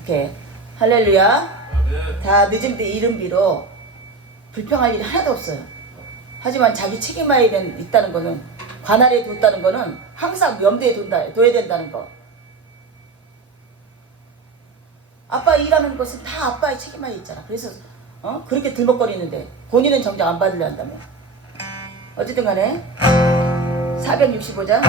이렇게 할렐루야. 다 늦은 비 이른 비로 불평할 일이 하나도 없어요. 하지만 자기 책임에 있다는 거는, 관할에 뒀다는 거는 항상 염두에 둬야 된다는 거. 아빠 일하는 것은 다 아빠의 책임에 있잖아. 그래서 그렇게 들먹거리는데 본인은 정작 안 받으려 한다며. 어쨌든 간에 465장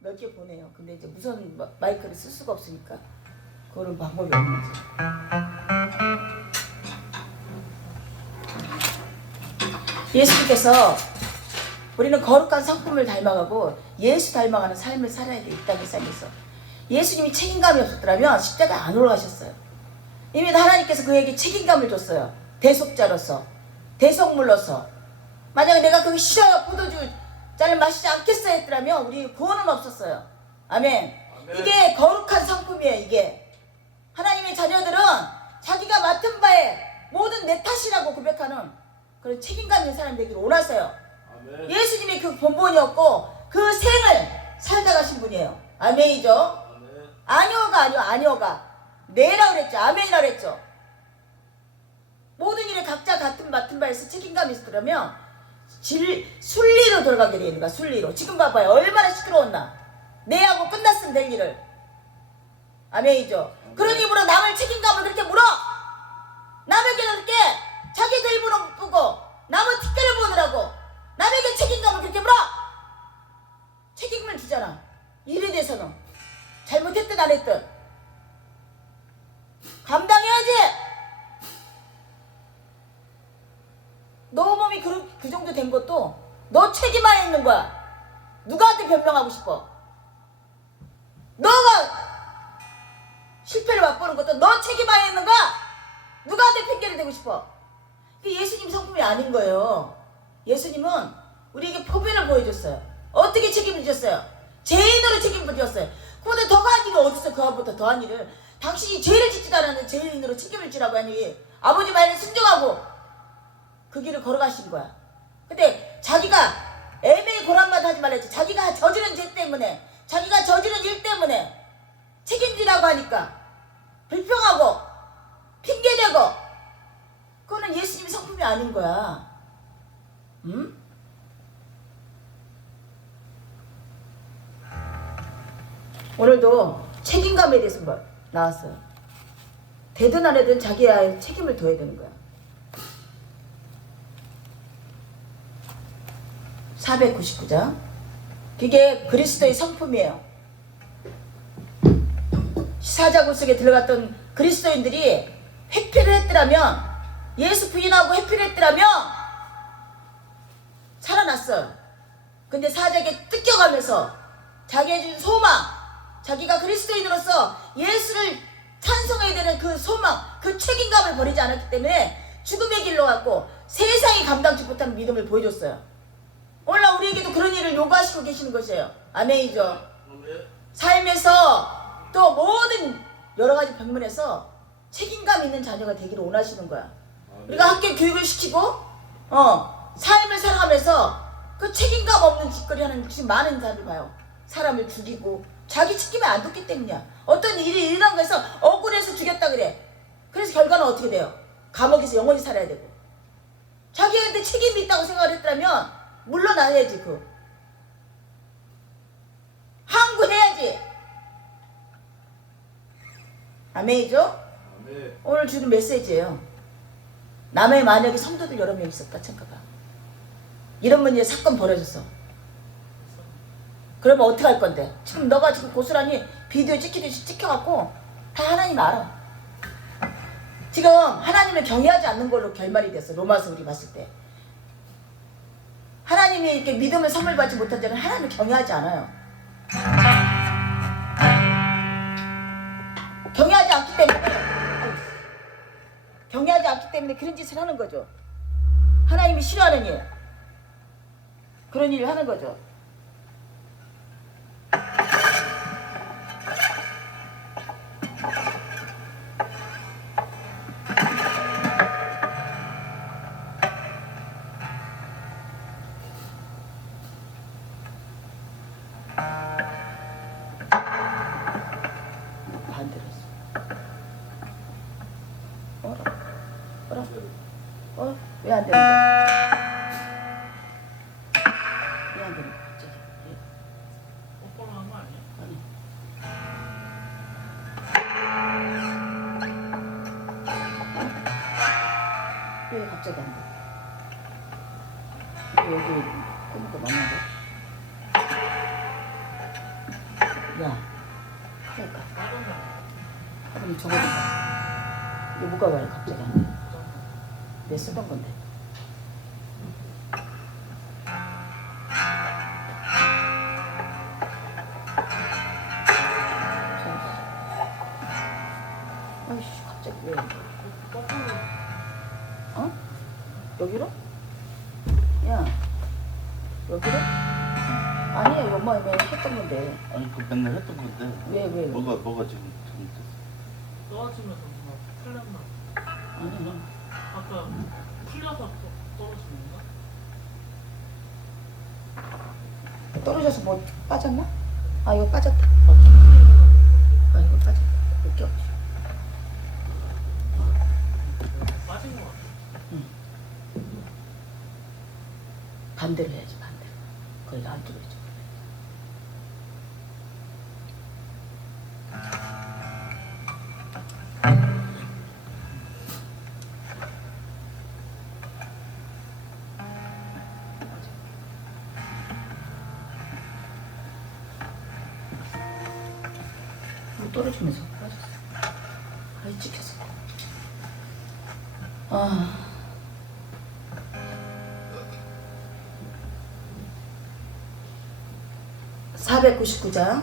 넓게 보내요. 근데 이제 무선 마이크를 쓸 수가 없으니까 그거는 방법이 없는 거죠. 예수님께서 우리는 거룩한 성품을 닮아가고 예수 닮아가는 삶을 살아야 돼. 이 땅의 삶에서. 예수님이 책임감이 없었더라면 십자가에 안 올라가셨어요. 이미 하나님께서 그에게 책임감을 줬어요. 대속자로서, 대속물로서. 만약에 내가 그게 싫어요, 포도주 잔을 마시지 않겠어 했더라면 우리 구원은 없었어요. 아멘. 이게 거룩한 성품이에요. 이게 하나님의 자녀들은 자기가 맡은 바에 모든 내 탓이라고 고백하는 그런 책임감 있는 사람 되기를 원하세요. 아멘. 예수님이 그 본본이었고 그 생을 살다 가신 분이에요. 아멘이죠. 아멘. 아니오가 아니요, 아니오가 내라 그랬죠. 아멘이라 그랬죠. 모든 일에 각자 같은 맡은 바에서 책임감이 있으려면 순리로 돌아가게 되는 거야. 순리로. 지금 봐봐요. 얼마나 시끄러웠나. 내하고 끝났으면 될 일을. 아멘이죠. 그런 입으로 남을 책임감을 그렇게 물어. 남에게 그렇게 자기들 입으로 보고 남의 특별을 보느라고 남에게 책임감을 그렇게 물어. 책임을 주잖아. 일에 대해서는 잘못했든 안 했든 감당해야지. 너 몸이 그 정도 된 것도 너 책임 안에 있는 거야. 누구한테 변명하고 싶어? 너가 실패를 맛보는 것도 너 책임 안에 있는 거야. 누구한테 핑계를 대고 싶어? 그게 예수님 성품이 아닌 거예요. 예수님은 우리에게 표변을 보여줬어요. 어떻게 책임을 졌어요? 죄인으로 책임을 졌어요. 그보다 더한 일이 어딨어? 그거보다 더한 일을. 당신이 죄를 짓지도 않았는데 죄인으로 책임을 지라고 하니 아버지 말에 순종하고 그 길을 걸어가신 거야. 근데 자기가 애매히 고란말 하지 말랬지. 자기가 저지른 죄 때문에, 자기가 저지른 일 때문에 책임지라고 하니까 불평하고 핑계대고, 그거는 예수님 성품이 아닌 거야. 응? 오늘도 책임감에 대해서 나왔어요. 되든 안 되든 자기의 책임을 둬야 되는 거야. 499장. 그게 그리스도의 성품이에요. 사자굴 속에 들어갔던 그리스도인들이 회피를 했더라면, 예수 부인하고 회피를 했더라면 살아났어요. 근데 사자에게 뜯겨가면서 자기의 준 소망, 자기가 그리스도인으로서 예수를 찬송해야 되는 그 소망, 그 책임감을 버리지 않았기 때문에 죽음의 길로 갔고 세상이 감당치 못하는 믿음을 보여줬어요. 오늘 우리에게도 그런 일을 요구하시고 계시는 것이에요. 아멘이죠. 삶에서 또 모든 여러 가지 방면에서 책임감 있는 자녀가 되기를 원하시는 거야. 우리가 학교 교육을 시키고 삶을 살아가면서 그 책임감 없는 짓거리 하는 지금 많은 사람을 봐요. 사람을 죽이고 자기 책임을 안 뒀기 때문이야. 어떤 일이 일어난 거에서 억울해서 죽였다 그래. 그래서 결과는 어떻게 돼요? 감옥에서 영원히 살아야 되고. 자기한테 책임이 있다고 생각을 했다면 물러나야지. 항구해야지. 아멘이죠? 아멘. 오늘 주는 메시지예요. 남의 만약에 성도들 여러 명 있었다 잠깐만. 이러면 이제 사건 벌어졌어. 그러면 어떻게 할 건데? 지금 너가 지금 고스란히 비디오 찍히듯이 찍혀갖고 다 하나님 알아. 지금 하나님을 경외하지 않는 걸로 결말이 됐어. 로마서 우리 봤을 때. 하나님이 이렇게 믿음을 선물 받지 못한 자는 하나님을 경외하지 않아요. 경외하지 않기 때문에 그런 짓을 하는 거죠. 하나님이 싫어하는 일, 그런 일을 하는 거죠. 왜 안 되는 거야? 왜 안 되는 거야? 갑자기. 뻔뻔한 거 아니야? 아니. 왜 갑자기 안 돼? 여기 끄는 거 맞는데? 야, 그럴까? 그럼 저거 좀 봐. 이거 뭐가 왜 갑자기 안 돼? 내 쓰던 건데. 여기로? 야, 여기로? 아니야, 엄마 맨날 했던 건데. 아니 그 맨날 했던 건데. 왜? 뭐가 지금 떨어지면서 누나 풀렸나? 아니, 아까 풀려서 떨어지는 건가? 떨어져서 뭐 빠졌나? 아, 이거 빠졌다. 아, 이거 빠졌다. 몇개 없지. 빠진 거 같아. 반대로 해야지, 반대로. 거기가 안 뚫어져. 떨어지면서 빠졌어. 아이, 찍혔어. 아. (499장)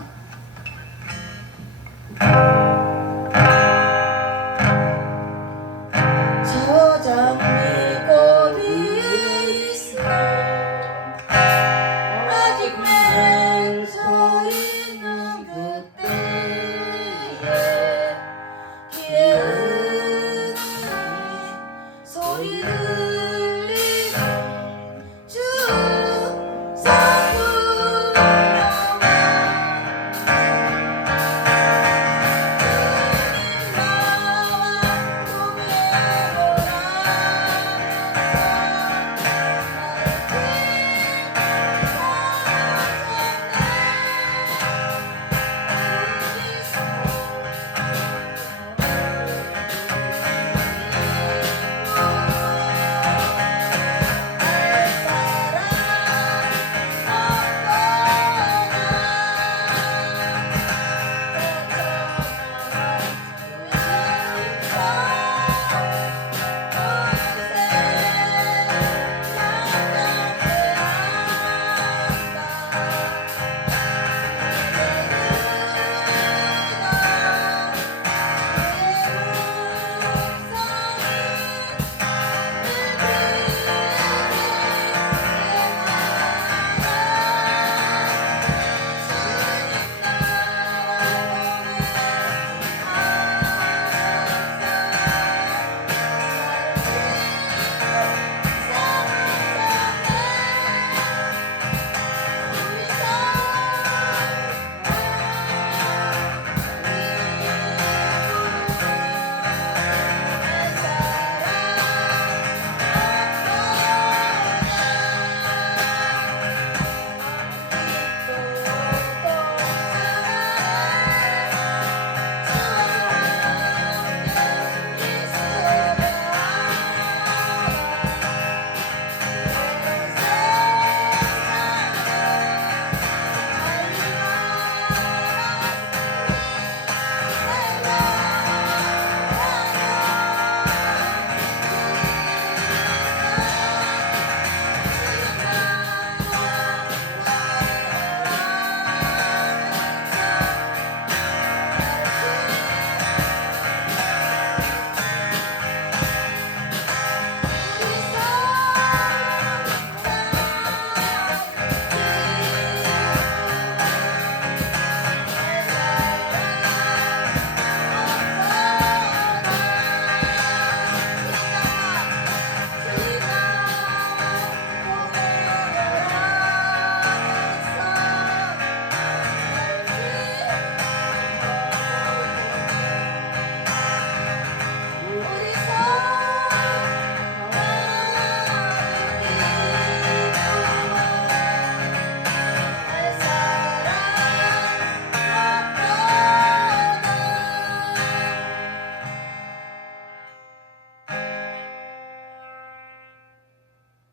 저 장미꽃 위에 있어 아직 맺혀 있는 그때에 귀에 흐르는 소리 들리는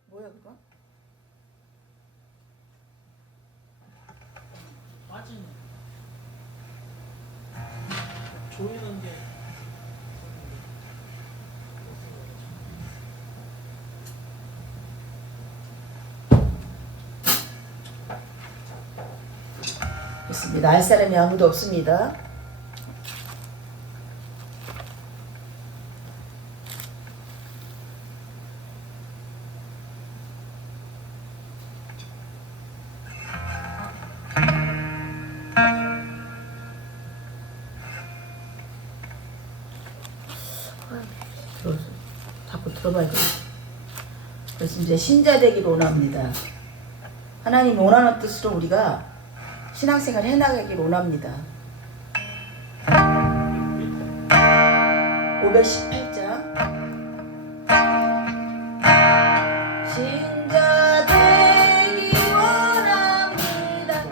뭐야 그거? 빠지는 조이는 게 있습니다. 알 사람이 아무도 없습니다. 들어봐야겠다. 그래서 이제 신자 되기를 원합니다. 하나님 원하는 뜻으로 우리가 신앙생활 해나가기를 원합니다. 518장 신자 되기 원합니다.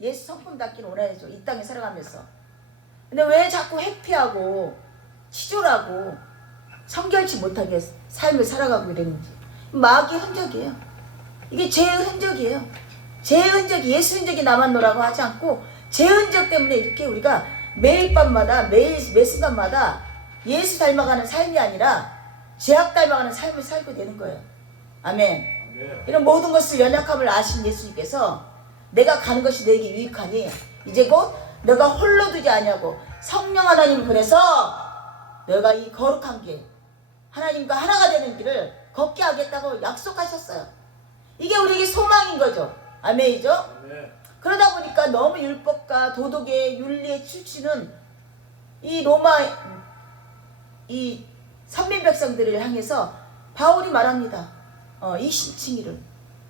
예수 성품 닦기를 원해야죠. 이 땅에 살아가면서. 근데 왜 자꾸 회피하고 치졸하고 성결치 못하게 삶을 살아가고 이랬는지. 마귀의 흔적이에요. 이게 죄의 흔적이에요. 죄의 흔적이 예수 흔적이 남았노라고 하지 않고 죄 흔적 때문에 이렇게 우리가 매일 밤마다 매 순간마다 예수 닮아가는 삶이 아니라 죄악 닮아가는 삶을 살게 되는 거예요. 아멘. 이런 모든 것을 연약함을 아신 예수님께서 내가 가는 것이 너에게 유익하니 이제 곧 너가 홀로 두지 아니하고 성령 하나님을 보내서 너가 이 거룩한 길 하나님과 하나가 되는 길을 걷게 하겠다고 약속하셨어요. 이게 우리에게 소망인 거죠. 아멘이죠? 아멘. 그러다 보니까 너무 율법과 도덕의 윤리에 치우치는 이 로마 이 선민 백성들을 향해서 바울이 말합니다. 이 신칭의를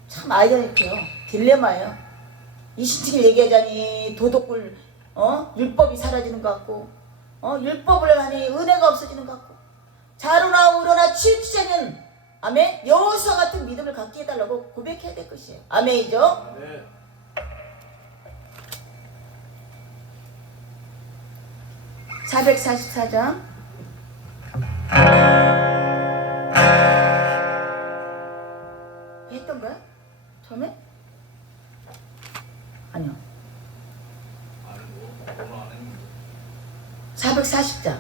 참 아이러니해요. 딜레마예요. 이신칭을 얘기하자니 도덕불 율법이 사라지는 것 같고 율법을 하니 은혜가 없어지는 것 같고 자루나 우러나 치우치자는 아멘 여호수아 같은 믿음을 갖게 해달라고 고백해야 될 것이에요. 아멘이죠. 네. 444장 했던 거야? 처음에? 아니요. 아니고 오늘 안 했는데. 440장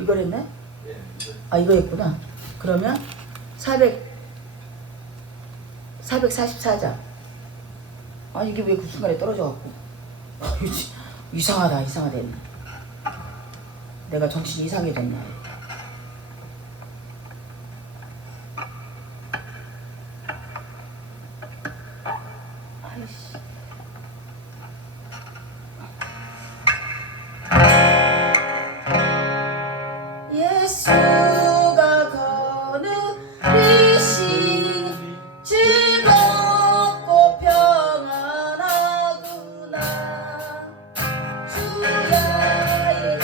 이걸 했네? 예. 이제 아 이거 했구나. 그러면 444장 아 이게 왜 그 순간에 떨어져갖고 이상하다 했네. 내가 정신이 이상해졌나. 아이씨. 예수가 거느리시 즐겁고 평안하구나 주야 이름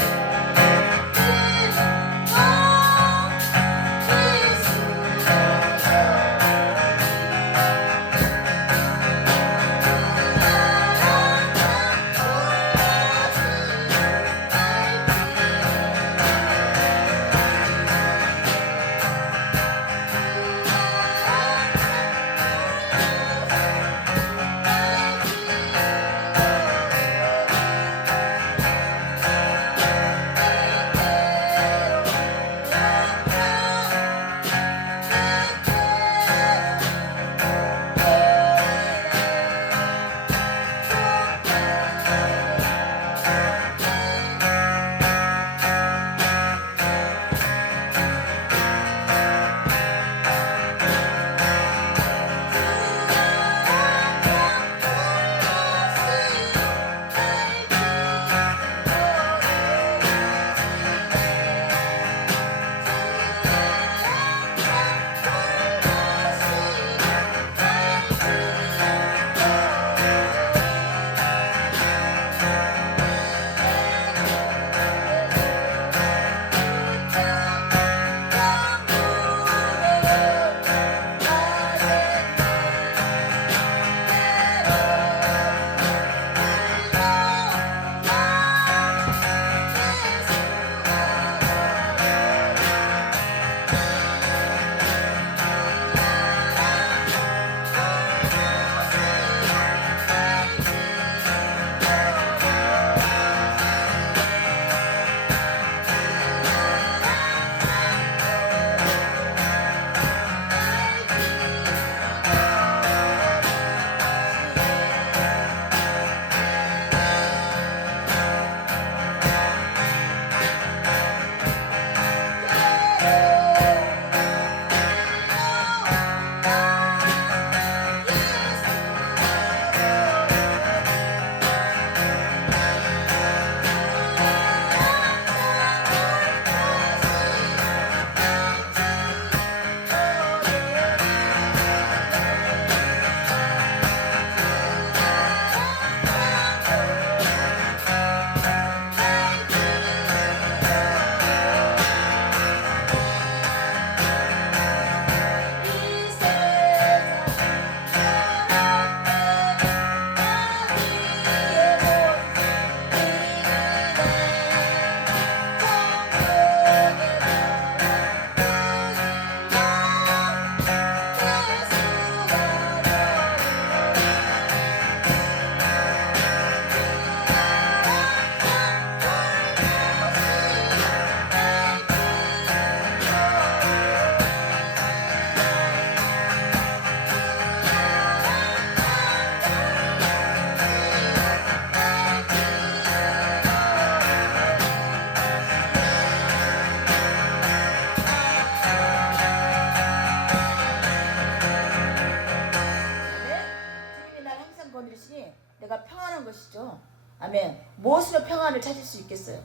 내가 평안한 것이죠. 아멘. 무엇으로 평안을 찾을 수 있겠어요?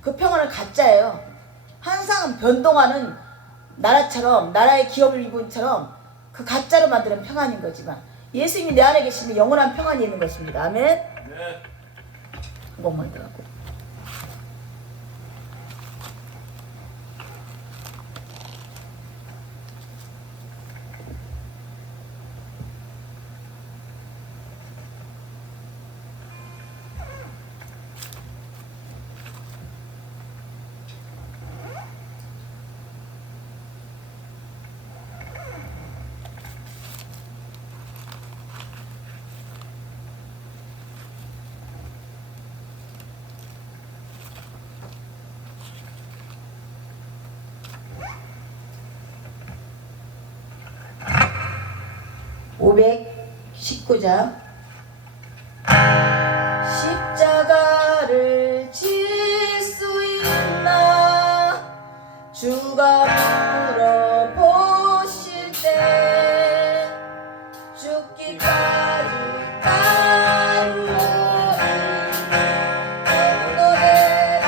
그 평안은 가짜예요. 항상 변동하는 나라처럼 나라의 기업을 입은처럼 그 가짜로 만드는 평안인 거지만 예수님이 내 안에 계시면 영원한 평안이 있는 것입니다. 아멘. 네. 한 번만 더 하고. (519장) 십자가를 질 수 있나 주가 물어보실 때 죽기까지 따르니 너무너무 하였다.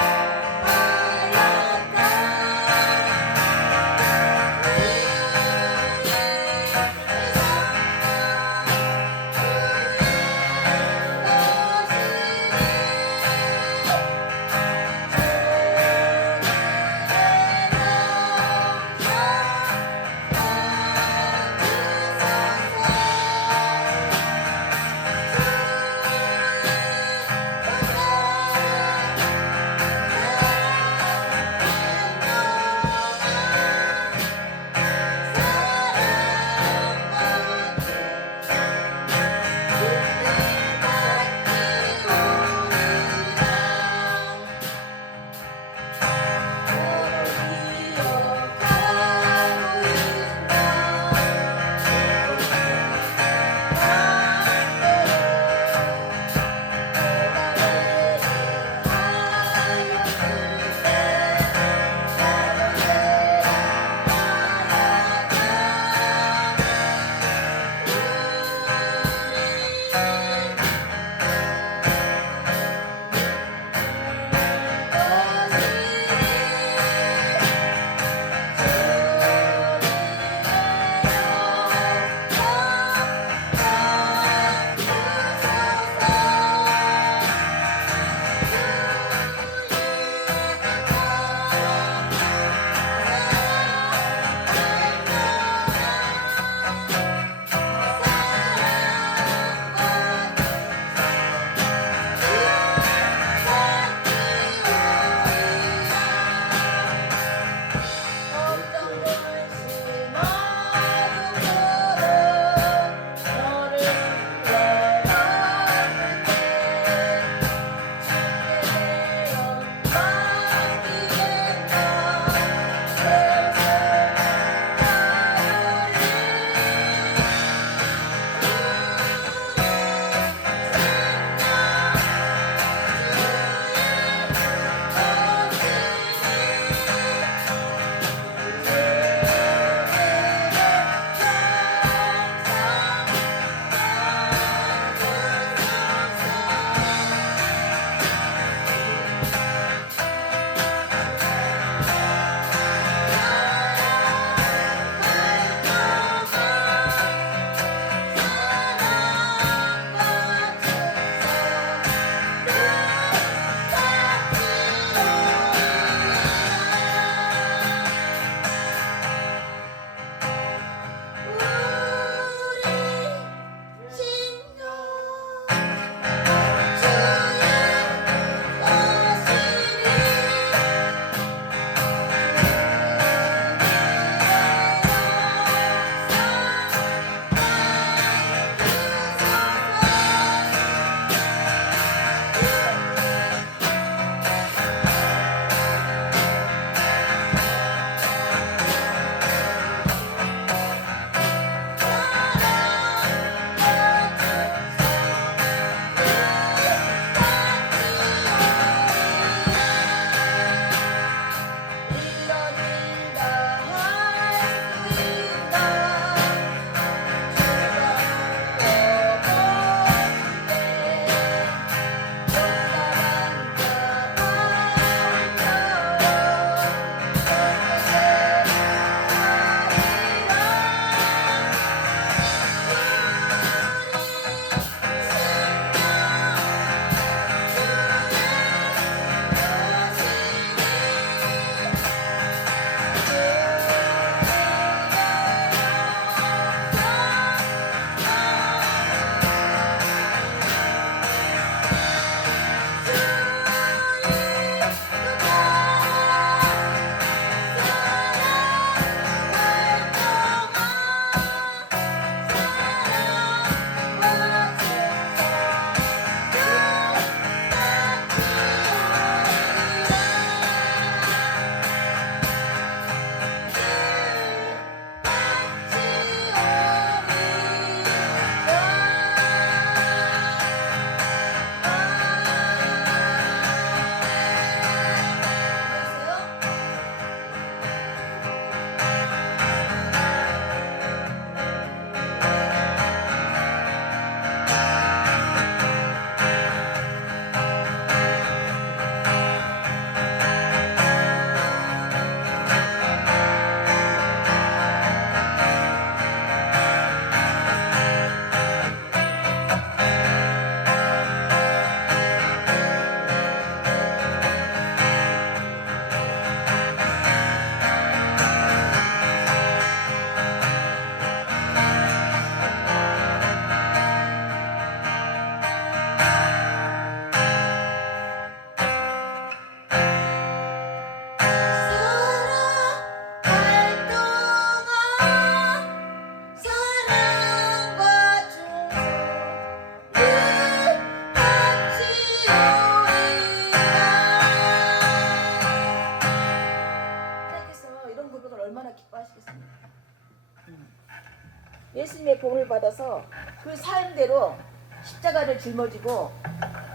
예수님의 복을 받아서 그 삶대로 십자가를 짊어지고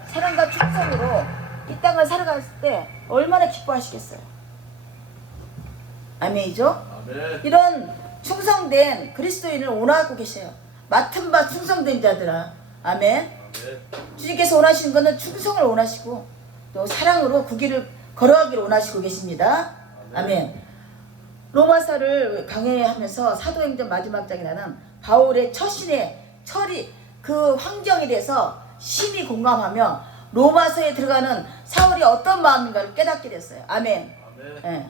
사랑과 충성으로 이 땅을 살아갔을 때 얼마나 기뻐하시겠어요. 아멘이죠? 아멘. 이런 충성된 그리스도인을 원하고 계세요. 맡은 바 충성된 자들아. 아멘. 아멘. 주님께서 원하시는 것은 충성을 원하시고 또 사랑으로 그 길을 걸어가기를 원하시고 계십니다. 아멘. 로마서를 강해하면서 사도행전 마지막 장에 나는 바울의 처신의 처리 그 환경에 대해서 심히 공감하며 로마서에 들어가는 사울이 어떤 마음인가를 깨닫게 됐어요. 아멘. 아멘. 예.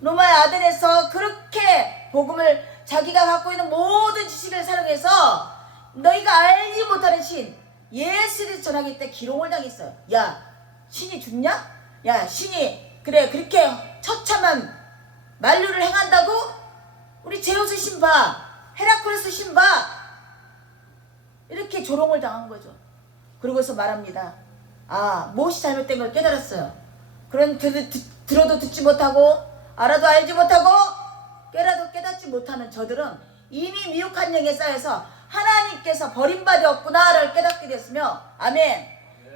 로마의 아덴에서 그렇게 복음을 자기가 갖고 있는 모든 지식을 사용해서 너희가 알지 못하는 신 예수를 전하기 때 기롱을 당했어요. 야, 신이 죽냐? 야, 신이 그래 그렇게 처참한 만류를 행한다고? 우리 제우스 신 봐, 헤라클레스 신 봐. 이렇게 조롱을 당한 거죠. 그러고서 말합니다. 아, 무엇이 잘못된 걸 깨달았어요. 그런 들어도 듣지 못하고 알아도 알지 못하고 깨라도 깨닫지 못하는 저들은 이미 미혹한 영에 쌓여서 하나님께서 버림받았구나를 깨닫게 됐으며 아멘.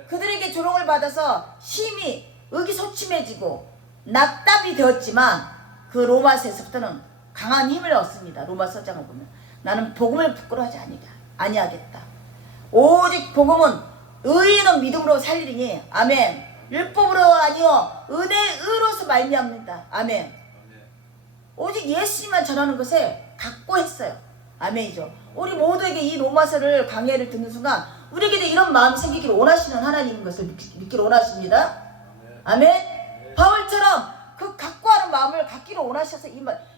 그들에게 조롱을 받아서 심히 의기소침해지고 낙담이 되었지만 그 로마서에서부터는 강한 힘을 얻습니다. 로마서장을 보면 나는 복음을 부끄러워하지 아니하겠다. 오직 복음은 의인은 믿음으로 살리리니 아멘. 율법으로 아니요 은혜의로서 말미암는다. 아멘. 오직 예수님만 전하는 것에 각고했어요. 아멘이죠. 우리 모두에게 이 로마서를 강해를 듣는 순간 우리에게도 이런 마음이 생기기를 원하시는 하나님인 것을 믿기를 원하십니다. 아멘. 바울처럼 그 각고하는 마음을 갖기를 원하셔서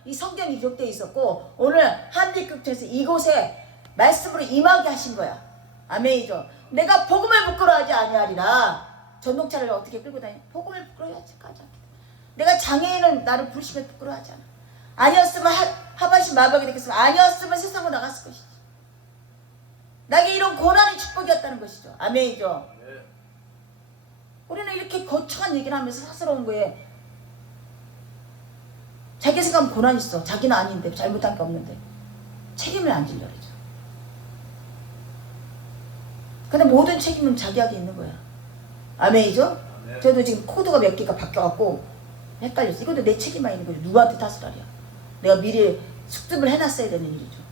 이 성경이 기록되어 있었고 오늘 한빛극장에서 이곳에 말씀으로 임하게 하신 거야. 아멘이죠. 내가 복음을 부끄러워하지 아니하리라. 전동차를 어떻게 끌고 다니? 복음을 부끄러워하지 않겠다. 내가 장애인을 나를 부르시면 부끄러워하지 않아. 아니었으면 하반신 마박이 됐겠으면 아니었으면 세상으로 나갔을 것이지. 나에게 이런 고난이 축복이었다는 것이죠. 아멘이죠. 우리는 이렇게 거창한 얘기를 하면서 사스러운 거에 자기 생각하면 고난이 있어. 자기는 아닌데 잘못한 게 없는데 책임을 안 지려고 그러죠. 근데 모든 책임은 자기에게 있는 거야. 아멘이죠? 저도 지금 코드가 몇 개가 바뀌어갖고 헷갈렸어. 이것도 내 책임만 있는 거죠. 누구한테 탓을 하랴. 내가 미리 숙습을 해놨어야 되는 일이죠.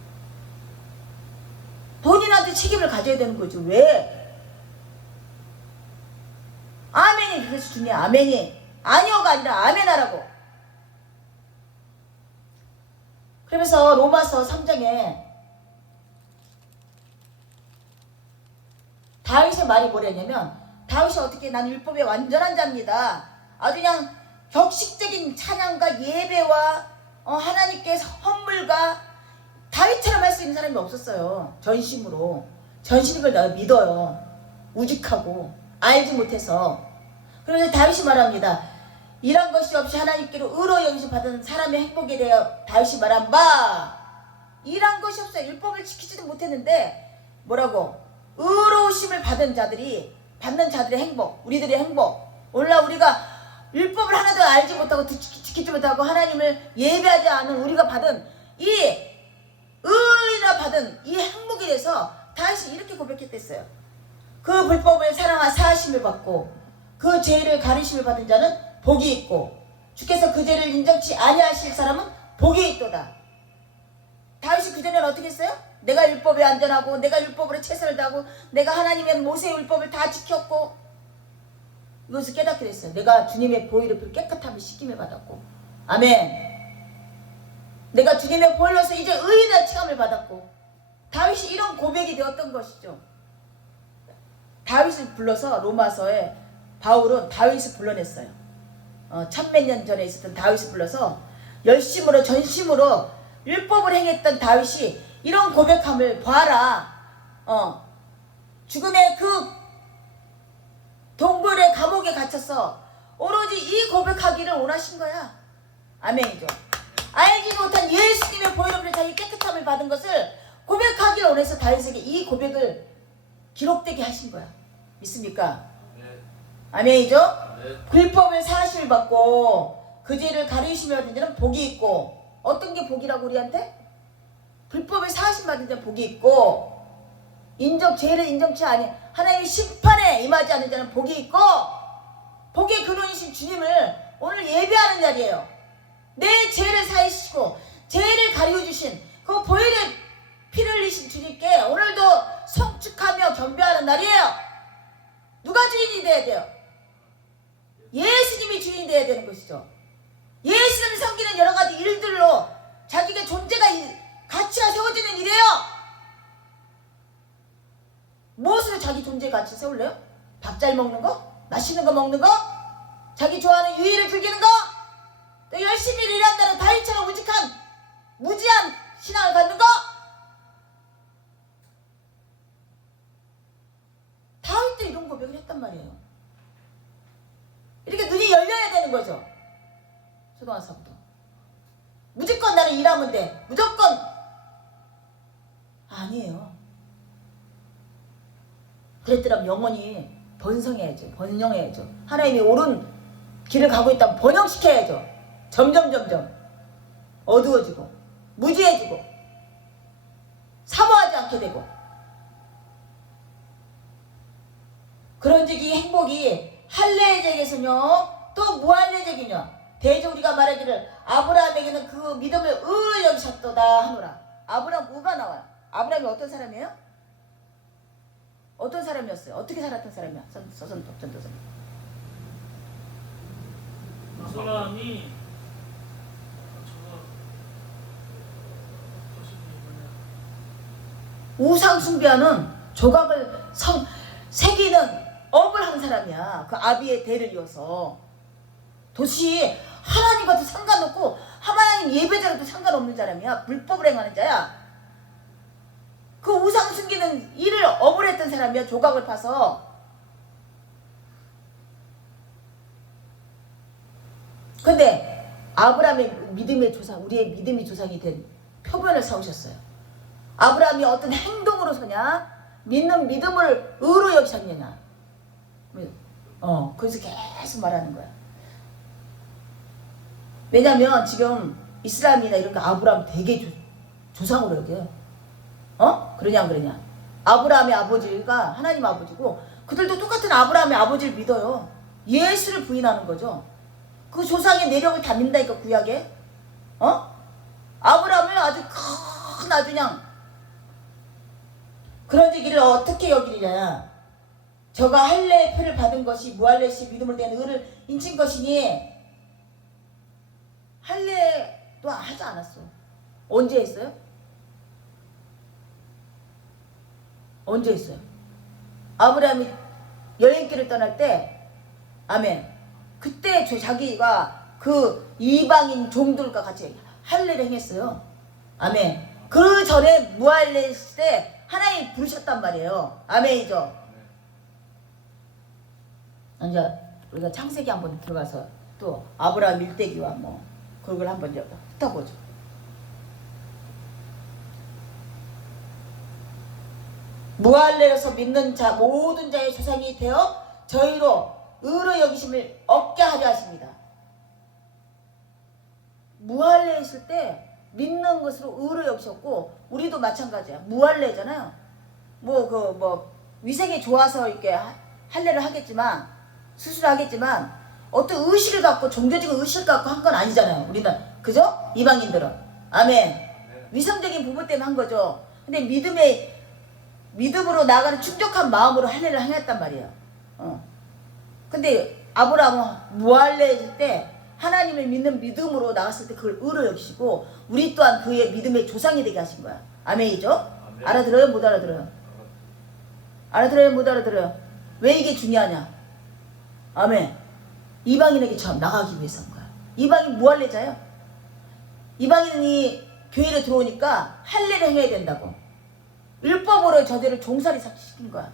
본인한테 책임을 가져야 되는 거죠. 왜? 아멘이 그래서 중요해. 아멘이 아니오가 아니라 아멘하라고. 그러면서 로마서 3장에 다윗의 말이 뭐랬냐면 다윗이 어떻게 나는 율법의 완전한 자입니다. 아주 그냥 격식적인 찬양과 예배와 하나님께 헌물과 다윗처럼 할 수 있는 사람이 없었어요. 전심으로. 전심인 걸 내가 믿어요. 우직하고 알지 못해서. 그래서 다윗이 말합니다. 이런 것이 없이 하나님께로 의로 영접받은 사람의 행복에 대하여 다윗이 말한 바 이런 것이 없어요. 율법을 지키지도 못했는데 뭐라고? 의로우심을 받은 자들이 받는 자들의 행복, 우리들의 행복. 오늘날 우리가 율법을 하나도 알지 못하고 지키지 못하고 하나님을 예배하지 않은 우리가 받은 이 의인아 받은 이 행복에 대해서 다윗이 이렇게 고백했댔어요. 그 불법을 사랑하 사하심을 받고 그 죄를 가르심을 받은 자는 복이 있고 주께서 그 죄를 인정치 아니하실 사람은 복이 있도다. 다윗이 그전에는 어떻게 했어요? 내가 율법에 안전하고 내가 율법으로 최선을 다하고 내가 하나님의 모세의 율법을 다 지켰고 이것을 깨닫게 됐어요. 내가 주님의 보혈을 깨끗함을 씻김을 받았고 아멘. 내가 주님의 보혈로서 이제 의인의 칭함을 받았고 다윗이 이런 고백이 되었던 것이죠. 다윗을 불러서 로마서에 바울은 다윗을 불러냈어요. 천몇 년 전에 있었던 다윗을 불러서 열심으로 전심으로 율법을 행했던 다윗이 이런 고백함을 봐라. 죽음의 그 동굴의 감옥에 갇혀서 오로지 이 고백하기를 원하신 거야. 아멘이죠. 알지 못한 예수님의 보혈로 자기 깨끗함을 받은 것을 고백하기를 원해서 다윗에게 이 고백을 기록되게 하신 거야. 믿습니까? 아멘이죠. 불법을 사하심을 받고 그 죄를 가르치시며 받은 자는 복이 있고 어떤 게 복이라고 우리한테? 불법에 사하심 받은 자는 복이 있고 죄를 인정치 아니 하나님의 심판에 임하지 않는 자는 복이 있고 복의 근원이신 주님을 오늘 예배하는 자리예요. 내 죄를 사하시고 죄를 가리워주신 그 보혈의 피를 흘리신 주님께 오늘도 성축하며 경배하는 날이에요. 누가 주인이 돼야 돼요? 예수님이 주인이 돼야 되는 것이죠. 예수님을 섬기는 여러 가지 일들로 자기가 존재가 가치가 세워지는 일이에요. 무엇으로 자기 존재의 가치 세울래요? 밥 잘 먹는 거? 맛있는 거 먹는 거? 자기 좋아하는 유의를 즐기는 거? 또 열심히 일한다는 다윗처럼 무지한 신앙을 갖는 거? 다윗도 이런 고백을 했단 말이에요. 이렇게 눈이 열려야 되는 거죠. 초등학생부터 무조건 나는 일하면 돼. 무조건 아니에요. 그랬더라면 영원히 번성해야죠. 번영해야죠. 하나님이 옳은 길을 가고 있다면 번영시켜야죠. 점점 어두워지고 무지해지고 사모하지 않게 되고 그런즉 이 행복이 할례제에서요 또 무할례제이냐 대저 우리가 말하기를 아브라함에게는 그 믿음을 의로 여기셨도다 하노라. 아브라함 의가 나와요. 아브라함이 어떤 사람이에요? 어떤 사람이었어요? 어떻게 살았던 사람이야? 전도서. 그 사람이 우상 숭배하는 조각을 새기는 업을 한 사람이야. 그 아비의 대를 이어서 도시 하나님과도 상관없고 하나님 예배자로도 상관없는 사람이야. 불법을 행하는 자야. 그 우상 숨기는 일을 업을 했던 사람이야. 조각을 파서. 근데 아브라함의 믿음의 조상, 우리의 믿음의 조상이 된 표본을 세우셨어요. 아브라함이 어떤 행동으로서냐, 믿는 믿음을 의로 여기셨느냐. 그래서 계속 말하는 거야. 왜냐면 지금 이슬람이나 이런 거 아브라함 되게 조상으로 여겨요. 그러냐 안 그러냐. 아브라함의 아버지가 하나님 아버지고 그들도 똑같은 아브라함의 아버지를 믿어요. 예수를 부인하는 거죠. 그 조상의 내력을 다 믿는다니까 구약에. 아브라함을 아주 그냥 그런 얘기를 어떻게 여기느냐. 저가 할례의 표를 받은 것이 무할례시 믿음을 대한 의를 인친 것이니 할례도 하지 않았어. 언제 했어요? 언제 했어요? 아브라함이 여행길을 떠날 때 아멘. 그때 자기가 그 이방인 종들과 같이 할례를 행했어요. 아멘. 그 전에 무할례 했을 때 하나님 부르셨단 말이에요. 아멘이죠. 이제 우리가 창세기 한번 들어가서 또 아브라함 일대기와 뭐 그걸 한번 훑어보죠. 무할례로서 믿는 자 모든 자의 조상이 되어 저희로 의로 여기심을 얻게 하려 하십니다. 무할례 했을 때 믿는 것으로 의로 여기셨고 우리도 마찬가지야. 무할례잖아요. 위생이 좋아서 이렇게 할례를 하겠지만 수술하겠지만 어떤 의식을 갖고 종교적인 의식을 갖고 한 건 아니잖아요. 우리는 그죠? 이방인들은 아멘. 위성적인 부분 때문에 한 거죠. 근데 믿음으로 나아가는 충족한 마음으로 할례를 행했단 말이에요. 근데 아브라함은 무할례 했을 때 하나님을 믿는 믿음으로 나갔을 때 그걸 의로 여기시고 우리 또한 그의 믿음의 조상이 되게 하신 거야. 아멘이죠? 아멘. 알아들어요? 못 알아들어요? 알아들어요? 못 알아들어요? 왜 이게 중요하냐? 아멘. 이방인에게 처음 나가기 위해서 한 거야. 이방인 무할례자예요. 이방인이 교회로 들어오니까 할례를 행해야 된다고. 율법으로 저들을 종살이 시킨 거야.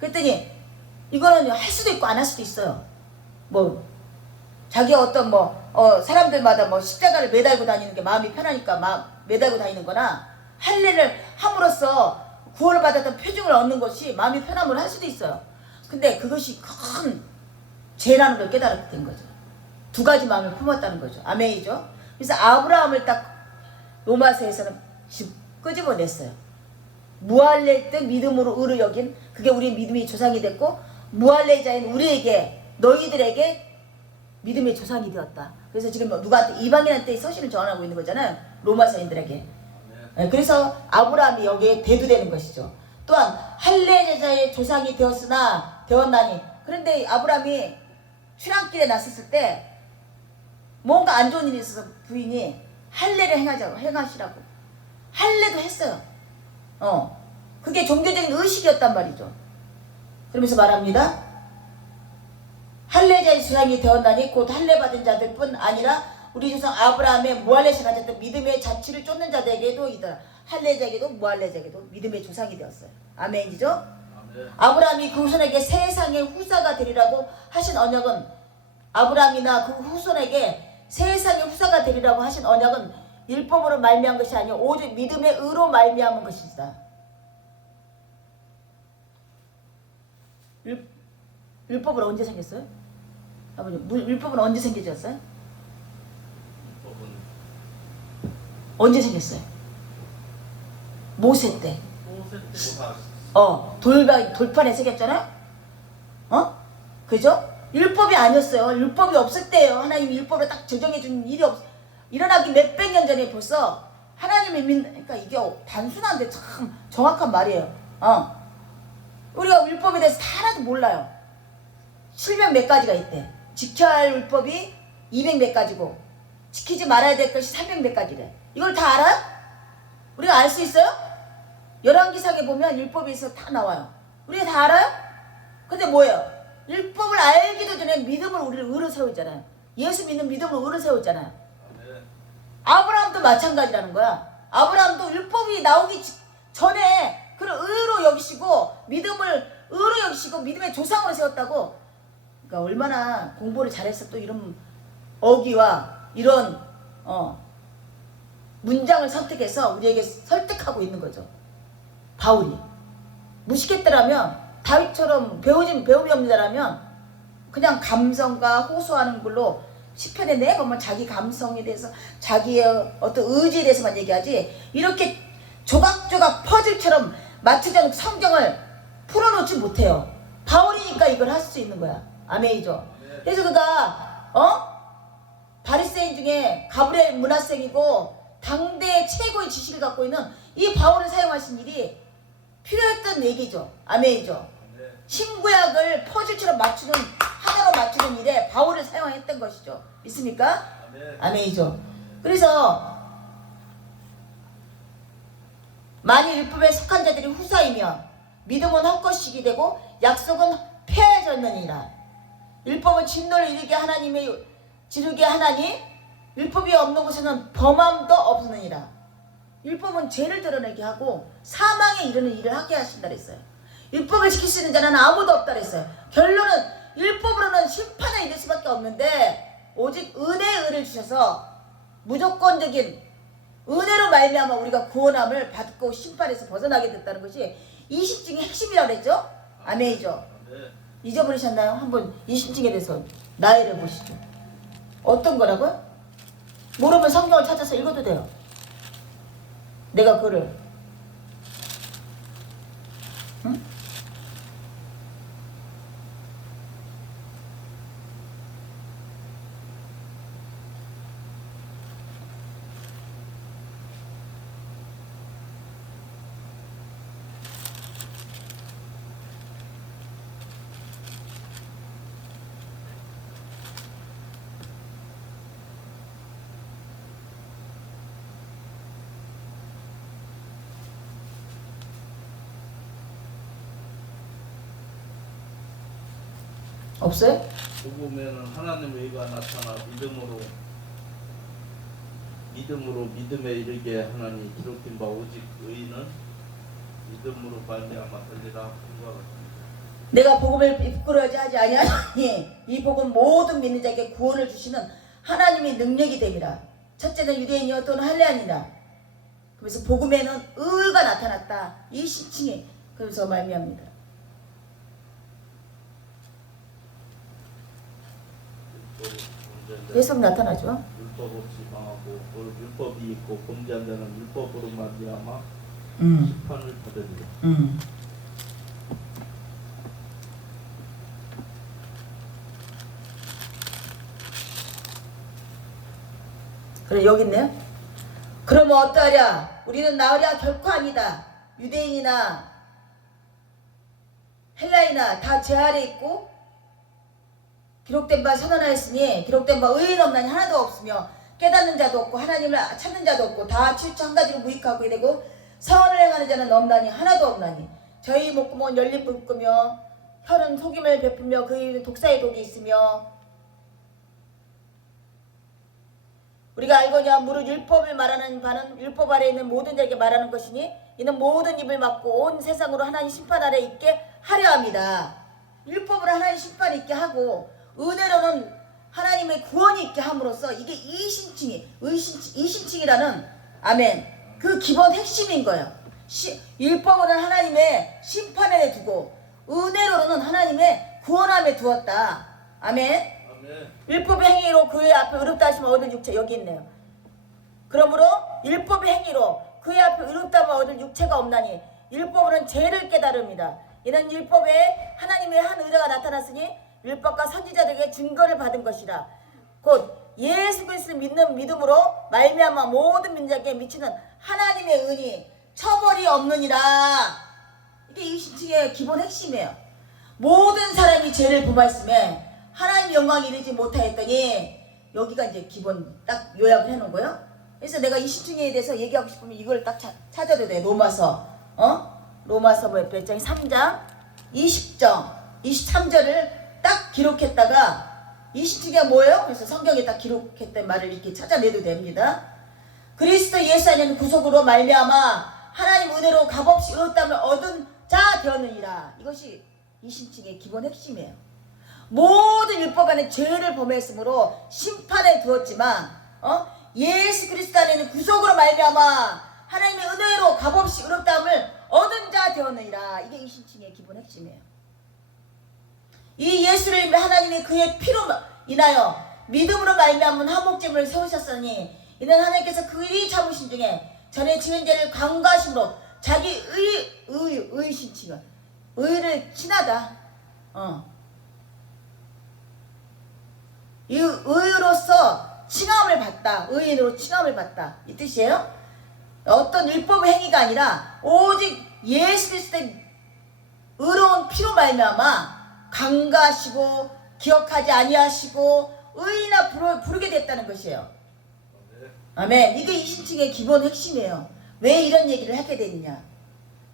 그랬더니 이거는 할 수도 있고 안 할 수도 있어요. 자기 어떤 사람들마다 십자가를 매달고 다니는 게 마음이 편하니까 매달고 다니는 거나 할례를 함으로써 구원을 받았던 표징을 얻는 것이 마음이 편함으로 할 수도 있어요. 근데 그것이 큰 죄라는 걸 깨달았게 된 거죠. 두 가지 마음을 품었다는 거죠. 아멘이죠. 그래서 아브라함을 딱 로마서에서는 끄집어냈어요. 무할렐 때 믿음으로 의를 여긴 그게 우리 믿음의 조상이 됐고 무할렐자인 우리에게 너희들에게 믿음의 조상이 되었다. 그래서 지금 누구한테 이방인한테 서신을 전하고 있는 거잖아요. 로마서인들에게. 네, 그래서 아브라함이 여기에 대두되는 것이죠. 또한 할례제자의 조상이 되었나니 그런데 아브라함이 출항길에 나섰을 때 뭔가 안 좋은 일이 있어서 부인이 할례를 행하시라고 할례도 했어요. 그게 종교적인 의식이었단 말이죠. 그러면서 말합니다. 할례자의 조상이 되었나니 곧 할례 받은 자들 뿐 아니라 우리 조상 아브라함의 무할례를 가졌던 믿음의 자취를 쫓는 자들에게도 이다. 할례자에게도 무할례자에게도 믿음의 조상이 되었어요. 아멘이죠? 아멘. 아브라함이 그 후손에게 세상의 후사가 되리라고 하신 언약은 아브라함이나 그 후손에게 세상의 후사가 되리라고 하신 언약은 율법으로 말미암은 것이 아니요 오직 믿음의 의로 말미암은 것이다. 율법은 언제 생겼어요? 아버님, 율법은 언제 생겨졌어요? 법은 언제 생겼어요? 모세 때. 모세 때 보사 돌판에 새겼잖아요? 그죠? 율법이 아니었어요. 율법이 없을 때예요. 하나님이 율법을 딱 제정해준 일이 일어나기 몇백 년 전에 벌써 하나님을 그러니까 이게 단순한데 참 정확한 말이에요. 우리가 율법에 대해서 하나도 몰라요. 실명 몇 가지가 있대. 지켜야 할 율법이 200 몇 가지고 지키지 말아야 될 것이 300 몇 가지래. 이걸 다 알아요? 우리가 알 수 있어요? 열왕기상에 보면 율법에서 다 나와요. 우리가 다 알아요? 근데 뭐예요? 율법을 알기도 전에 믿음을 우리를 의로 세우잖아요. 예수 믿는 믿음으로 의로 세우잖아요. 아멘. 아브라함도 마찬가지라는 거야. 아브라함도 율법이 나오기 전에 그를 의로 여기시고 믿음을 의로 여기시고 믿음의 조상으로 세웠다고. 그러니까 얼마나 공부를 잘해서 또 이런 어기와 이런 문장을 선택해서 우리에게 설득하고 있는 거죠. 바울이 무식했더라면 다윗처럼 배움이 없는 자라면 그냥 감성과 호소하는 걸로 시편에 내보면 자기 감성에 대해서 자기의 어떤 의지에 대해서만 얘기하지 이렇게 조각조각 퍼즐처럼 맞춰진 성경을 풀어놓지 못해요. 바울이니까 이걸 할 수 있는 거야. 아멘이죠. 그래서 그가 바리새인 중에 가브리엘 문하생이고 당대의 최고의 지식을 갖고 있는 이 바울을 사용하신 일이 필요했던 얘기죠. 아멘이죠. 신구약을 퍼즐처럼 하나로 맞추는 일에 바울을 사용했던 것이죠. 믿습니까? 아멘이죠. 그래서 만일 율법에 속한 자들이 후사이면 믿음은 헛것이게 되고 약속은 폐해졌느니라. 율법은 진노를 지르게 하나니 율법이 없는 곳에는 범함도 없느니라. 율법은 죄를 드러내게 하고 사망에 이르는 일을 하게 하신다 그랬어요. 율법을 지킬 수 있는 자는 아무도 없다 그랬어요. 결론은 율법으로는 심판에 이를 수밖에 없는데 오직 은혜의 은혜를 주셔서 무조건적인 은혜로 말미암아 우리가 구원함을 받고 심판에서 벗어나게 됐다는 것이 이 신증의 핵심이라고 그랬죠. 아멘이죠. 잊어버리셨나요? 한번 이 신증에 대해서 나열해 보시죠. 어떤 거라고요? 모르면 성경을 찾아서 읽어도 돼요. 내가 그거를 없어요? 복음에는 하나님의 의가 나타나 믿음으로 믿음에 이르게 하나니 기록된 바 오직 의는 믿음으로 말미암아 되리라 한과 같습니다. 내가 복음을 부끄러워하지 아니하니 이 복음 모든 믿는 자에게 구원을 주시는 하나님의 능력이 됨이라. 첫째는 유대인이요 또는 할례아니라. 그래서 복음에는 의가 나타났다. 이 시칭에 그래서 말미암니다. 계속 나타나죠. 율법 없이 망하고 율법이 있고 범죄한 자는 율법으로 말미암아 음. 심판을 받으리라. 그래 여기 있네요. 그러면 어떠하랴? 우리는 나으랴 결코 아니다. 유대인이나 헬라이나 다 제 아래 있고 기록된 바 선언하였으니 기록된 바 의인 없나니 하나도 없으며 깨닫는 자도 없고 하나님을 찾는 자도 없고 다 칠처 한 가지로 무익하게 되고 선을 행하는 자는 없나니 하나도 없나니 저희 목구멍은 열린 불끄며 혀는 속임을 베풀며 그 입은 독사의 독이 있으며 우리가 알거냐 무릇 율법을 말하는 바는 율법 아래 있는 모든 자에게 말하는 것이니 이는 모든 입을 막고 온 세상으로 하나님 심판 아래 있게 하려 합니다. 율법으로 하나님 심판 있게 하고 은혜로는 하나님의 구원이 있게 함으로써 이게 이신칭이라는 아멘 그 기본 핵심인 거예요. 율법으로는 하나님의 심판에 두고 은혜로는 하나님의 구원함에 두었다. 아멘. 율법의 행위로 그의 앞에 의롭다 하시면 얻을 육체 여기 있네요. 그러므로 율법의 행위로 그의 앞에 의롭다면 얻을 육체가 없나니 율법으로는 죄를 깨달음이다. 이는 율법에 하나님의 한 의자가 나타났으니 율법과 선지자들에게 증거를 받은 것이라. 곧 예수 그리스도를 믿는 믿음으로 말미암아 모든 민족에게 미치는 하나님의 은이 처벌이 없느니라. 이게 이 신칭의 기본 핵심이에요. 모든 사람이 죄를 범하였음에 하나님 영광이 이르지 못하였더니 여기가 이제 기본 딱 요약을 해놓은 거예요. 그래서 내가 이 신칭에 대해서 얘기하고 싶으면 이걸 딱 찾아도 돼. 로마서 로마서 몇 장? 3장 20장 23절을 딱 기록했다가 이 신칭이 뭐예요? 그래서 성경에 딱 기록했던 말을 이렇게 찾아내도 됩니다. 그리스도 예수 안에는 구속으로 말미암아 하나님 은혜로 값없이 의롭다함을 얻은 자 되었느니라. 이것이 이 신칭의 기본 핵심이에요. 모든 율법 안에 죄를 범했으므로 심판에 두었지만 예수 그리스도 안에는 구속으로 말미암아 하나님의 은혜로 값없이 의롭다함을 얻은 자 되었느니라. 이게 이 신칭의 기본 핵심이에요. 이 예수를 하나님이 그의 피로 인하여 믿음으로 말미암은 화목제물을 세우셨으니 이는 하나님께서 그의 참으신 중에 전에 지은 죄를 간과하심으로 자기 의 신칭을 의를 친하다. 이 의로서 칭함을 받다. 의인으로 칭함을 받다. 이 뜻이에요. 어떤 율법의 행위가 아니라 오직 예수 그리스도의 의로운 피로 말미암아 간과하시고 기억하지 아니하시고 의인아 부르게 됐다는 것이에요. 아멘. 이게 이 신칭의 기본 핵심이에요. 왜 이런 얘기를 하게 되느냐.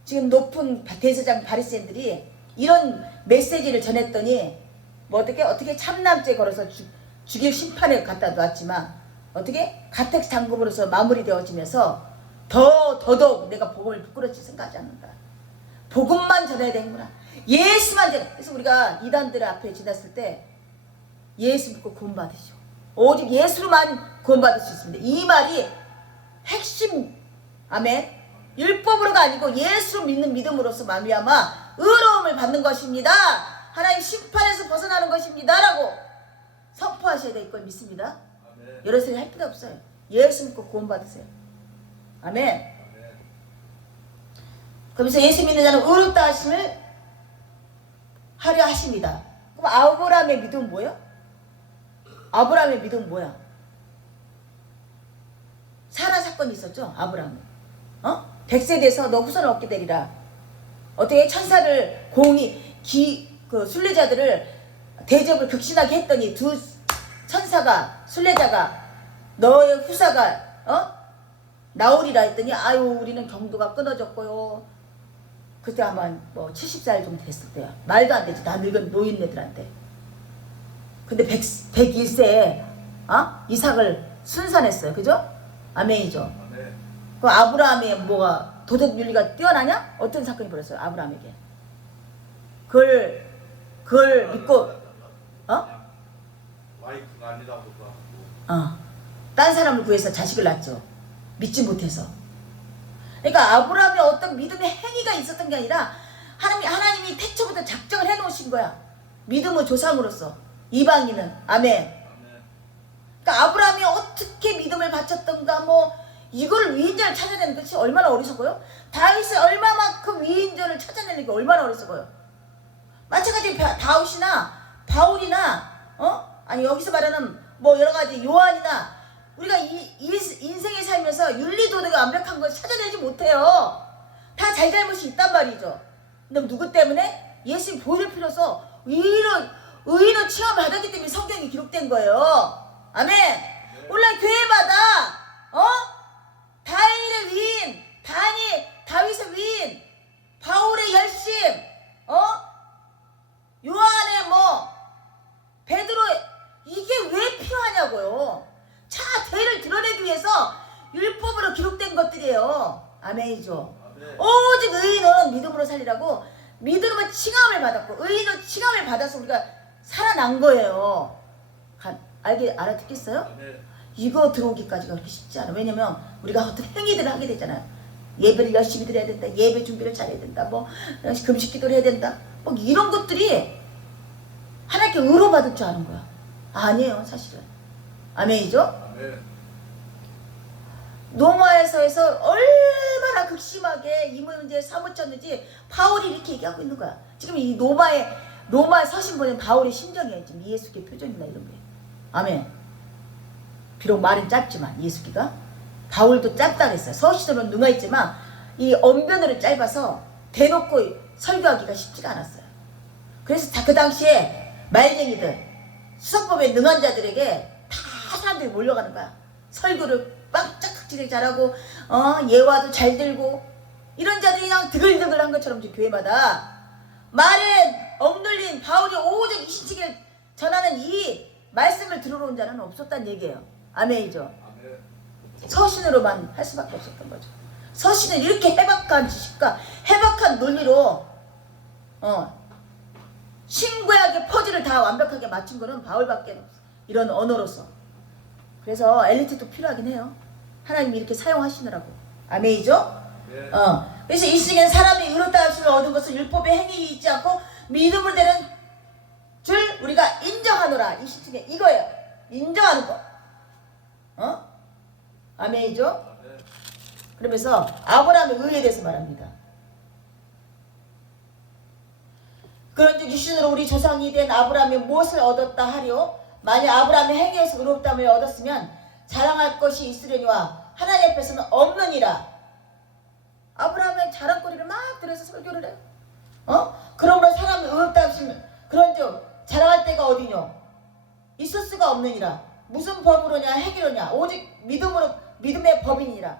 지금 높은 대제사장 바리새인들이 이런 메시지를 전했더니 뭐 어떻게 참남죄 걸어서 죽일 심판에 갖다 놨지만 어떻게 가택 장급으로서 마무리되어지면서 더더욱 내가 복음을 부끄럽지 생각하지 않는다. 복음만 전해야 되는구나. 예수만 전해. 그래서 우리가 이단들 앞에 지났을 때 예수 믿고 구원받으시오. 오직 예수로만 구원받을 수 있습니다. 이 말이 핵심. 아멘. 율법으로가 아니고 예수 믿는 믿음으로서 말미암아 의로움을 받는 것입니다. 하나님 심판에서 벗어나는 것입니다. 라고 선포하셔야 될 걸 믿습니다. 여러 소리 할 필요 없어요. 예수 믿고 구원받으세요. 아멘. 그러면서 예수 믿는 자는 의롭다 하심을 하려 하십니다. 그럼 아브라함의 믿음은 뭐예요? 아브라함의 믿음은 뭐야? 사라 사건이 있었죠. 아브라함은 100세 돼서 너 후손을 얻게 되리라. 어떻게 천사를 그 순례자들을 대접을 극신하게 했더니 두 천사가 순례자가 너의 후사가 나오리라 했더니 아유 우리는 경도가 끊어졌고요. 그때 아마 뭐 70살 정도 됐을 때야. 말도 안 되지. 다 늙은 노인네들한테. 근데 101세에 이삭을 순산했어요. 그죠? 아멘이죠. 그 아브라함의 뭐가 도덕 윤리가 뛰어나냐? 어떤 사건이 벌었어요? 아브라함에게. 그걸 믿고 와이프가 아니라고도 딴 사람을 구해서 자식을 낳죠. 믿지 못해서. 그러니까 아브라함의 어떤 믿음의 행위가 있었던 게 아니라 하나님이 태초부터 작정을 해놓으신 거야. 믿음의 조상으로서 이방인은 아멘. 그러니까 아브라함이 어떻게 믿음을 바쳤던가 뭐 이걸 위인전을 찾아내는 것이 얼마나 어리석어요? 다윗이 얼마만큼 위인전을 찾아내는 게 얼마나 어리석어요? 마찬가지 다윗이나 바울이나 아니 여기서 말하는 뭐 여러 가지 요한이나 우리가 이 인생에 살면서 윤리도덕이 완벽한 걸 찾아내지 못해요. 다 잘잘못이 있단 말이죠. 근데 누구 때문에? 예수님 보일 필요서 의인의 칭함을 받았기 때문에 성경이 기록된 거예요. 아멘. 오늘 교회마다 다니엘의 위인, 다윗의 위인, 바울의 열심, 요한의 뭐 베드로 이게 왜 필요하냐고요. 대를 드러내기 위해서 율법으로 기록된 것들이에요. 아멘이죠. 오직 의인은 믿음으로 살리라고 믿음으로 칭함을 받았고 의인으로 칭함을 받아서 우리가 살아난 거예요. 알아듣겠어요? 이거 들어오기까지가 그렇게 쉽지 않아. 왜냐면 우리가 어떤 행위들을 하게 되잖아요. 예배를 열심히 드려야 된다. 예배 준비를 잘해야 된다. 뭐 금식 기도를 해야 된다. 뭐 이런 것들이 하나님께 의로 받을 줄 아는 거야. 아니에요 사실은. 아멘이죠? 노마에서에서 얼마나 극심하게 이 문제에 사무쳤는지 바울이 이렇게 얘기하고 있는 거야. 지금 이 로마에 서신 보낸 바울의 심정이에요. 지금 예수의 표정이나 이런 게. 아멘. 비록 말은 짧지만 예수기가 바울도 짧다 그랬어요. 서시도는 능하있지만 이 언변으로 짧아서 대놓고 설교하기가 쉽지가 않았어요. 그래서 그 당시에 말쟁이들 수석법에 능한 자들에게 다 사람들이 몰려가는 거야. 설교를 빡짝지게 잘하고 예화도 잘 들고 이런 자들이 그냥 드글드글한 것처럼 교회마다 말에 억눌린 바울이 오직 이신치기를 전하는 이 말씀을 들으러 온 자는 없었단 얘기예요. 아멘이죠. 서신으로만 할 수밖에 없었던 거죠. 서신은 이렇게 해박한 지식과 해박한 논리로 신구약의 퍼즐을 다 완벽하게 맞춘 거는 바울밖에 없어. 이런 언어로서. 그래서 엘리트도 필요하긴 해요. 하나님이 이렇게 사용하시느라고. 아멘이죠? 네. 그래서 이 시기에는 사람이 의롭다 하심을 얻은 것은 율법의 행위 있지 않고 믿음으로 되는 줄 우리가 인정하노라. 이 시기에 이거예요. 인정하는 거. 아멘이죠? 그러면서 아브라함의 의에 대해서 말합니다. 그런즉 육신으로 우리 조상이 된 아브라함이 무엇을 얻었다 하려? 만약 아브라함의 행위에서 의롭다함을 얻었으면 자랑할 것이 있으려니와 하나님 앞에서는 없느니라. 아브라함의 자랑거리를 막 들어서 설교를 해요. 그러므로 사람이 의롭다 하시면 그런즉 자랑할 데가 어디뇨? 있을 수가 없느니라. 무슨 법으로냐 행위로냐 오직 믿음의 법이니라.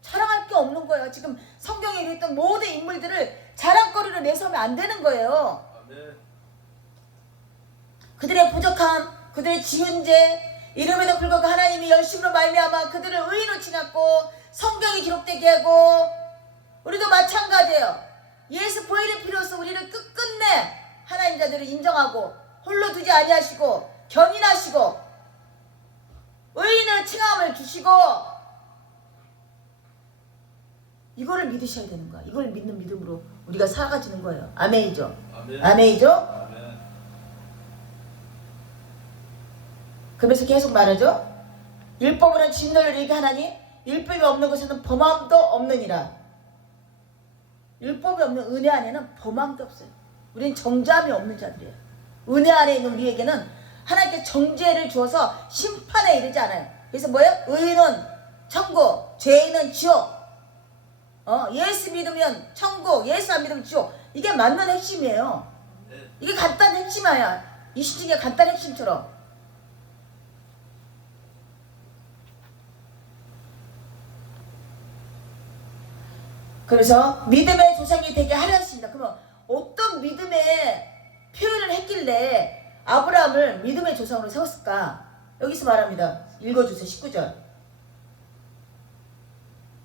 자랑할 게 없는 거예요. 지금 성경에 있던 모든 인물들을 자랑거리로 내세우면 안 되는 거예요. 그들의 부족함, 그들의 지은 죄 이름에도 불구하고 하나님이 열심으로 말미암아 그들을 의인으로 칭하고 성경이 기록되게 하고 우리도 마찬가지예요. 예수 보혈의 피로써 우리를 끝끝내 하나님 자들을 인정하고 홀로 두지 아니하시고 견인하시고 의인을 칭함을 주시고 이거를 믿으셔야 되는 거야. 이걸 믿는 믿음으로 우리가 살아가지는 거예요. 아멘이죠? 아멘이죠? 아멘. 그러면서 계속 말하죠. 율법으로는 진노를 이르게 하나니 율법이 없는 것에는 범함도 없느니라. 율법이 없는 은혜 안에는 범함도 없어요. 우리는 정죄함이 없는 자들이에요. 은혜 안에 있는 우리에게는 하나님께 정죄를 주어서 심판에 이르지 않아요. 그래서 뭐예요? 의인은 천국, 죄인은 지옥. 예수 믿으면 천국, 예수 안 믿으면 지옥. 이게 맞는 핵심이에요. 이게 간단한 핵심이야. 이 시중에 간단한 핵심처럼. 그래서 믿음의 조상이 되게 하려 하십니다. 그러면 어떤 믿음의 표현을 했길래 아브라함을 믿음의 조상으로 세웠을까? 여기서 말합니다. 읽어주세요. 19절.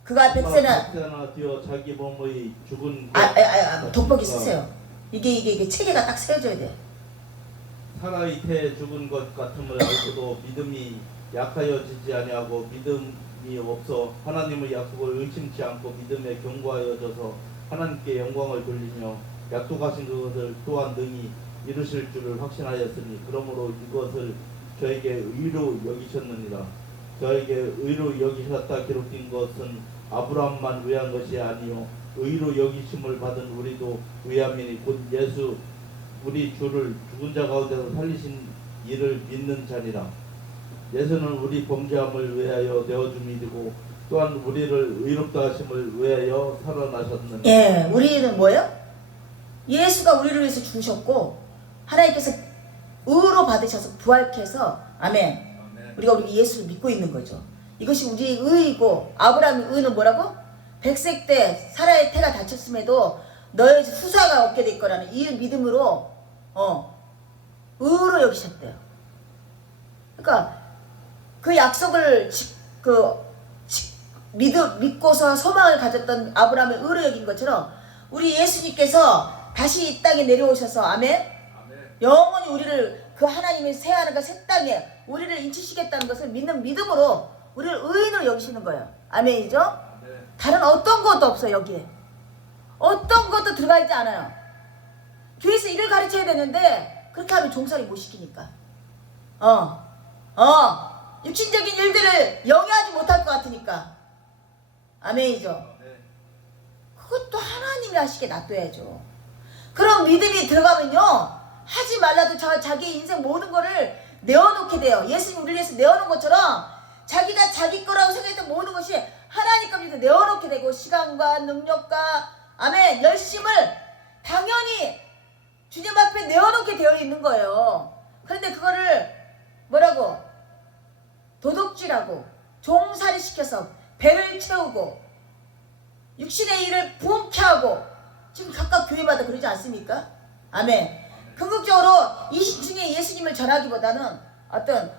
그가 백세나 되어 자기 몸의 죽은 돋보기 쓰세요. 이게 체계가 딱 세워져야 돼. 사라의 태 죽은 것 같음을 알고도 믿음이 약하여지지 아니하고 믿음이 없어 하나님의 약속을 의심치 않고 믿음에 견고하여져서 하나님께 영광을 돌리며 약속하신 그것을 또한 능히 이루실 줄을 확신하였으니 그러므로 이것을 저에게 의로 여기셨느니라. 저에게 의로 여기셨다 기록된 것은 아브라함만 의한 것이 아니요 의로 여기심을 받은 우리도 의함이니 곧 예수 우리 주를 죽은 자 가운데서 살리신 이를 믿는 자니라. 예수는 우리 범죄함을 위하여 내어줌이고 또한 우리를 의롭다 하심을 위하여 살아나셨느니라. 예, 우리는 뭐예요? 예수가 우리를 위해서 죽으셨고 하나님께서 의로 받으셔서 부활케 해서 아멘. 우리가 우리 예수를 믿고 있는 거죠. 이것이 우리의 의이고 아브라함의 의는 뭐라고? 100세 때 사라의 태가 다쳤음에도 너의 후사가 얻게 될 거라는 이 믿음으로 의로 여기셨대요. 그러니까 그 약속을 믿고서 소망을 가졌던 아브라함의 의로 여긴 것처럼 우리 예수님께서 다시 이 땅에 내려오셔서 아멘. 영원히 우리를 그 하나님의 새 하늘과 새 땅에 우리를 인치시겠다는 것을 믿는 믿음으로 우리를 의인으로 여기시는 거예요. 아멘이죠? 다른 어떤 것도 없어요. 여기에 어떤 것도 들어가 있지 않아요. 교회에서 일을 가르쳐야 되는데 그렇게 하면 종살이 못 시키니까 육신적인 일들을 영위하지 못할 것 같으니까 아멘이죠? 그것도 하나님이 하시게 놔둬야죠. 그런 믿음이 들어가면요 하지 말라도 자기 인생 모든 거를 내어놓게 돼요. 예수님 우리를 위해서 내어놓은 것처럼 자기가 자기 거라고 생각했던 모든 것이 하나님 겁니다. 내어놓게 되고 시간과 능력과 아멘 열심을 당연히 주님 앞에 내어놓게 되어 있는 거예요. 그런데 그거를 뭐라고 도둑질하고 종살이 시켜서 배를 채우고 육신의 일을 부흥케 하고 지금 각각 교회마다 그러지 않습니까? 아멘. 궁극적으로 이 시중에 예수님을 전하기보다는 어떤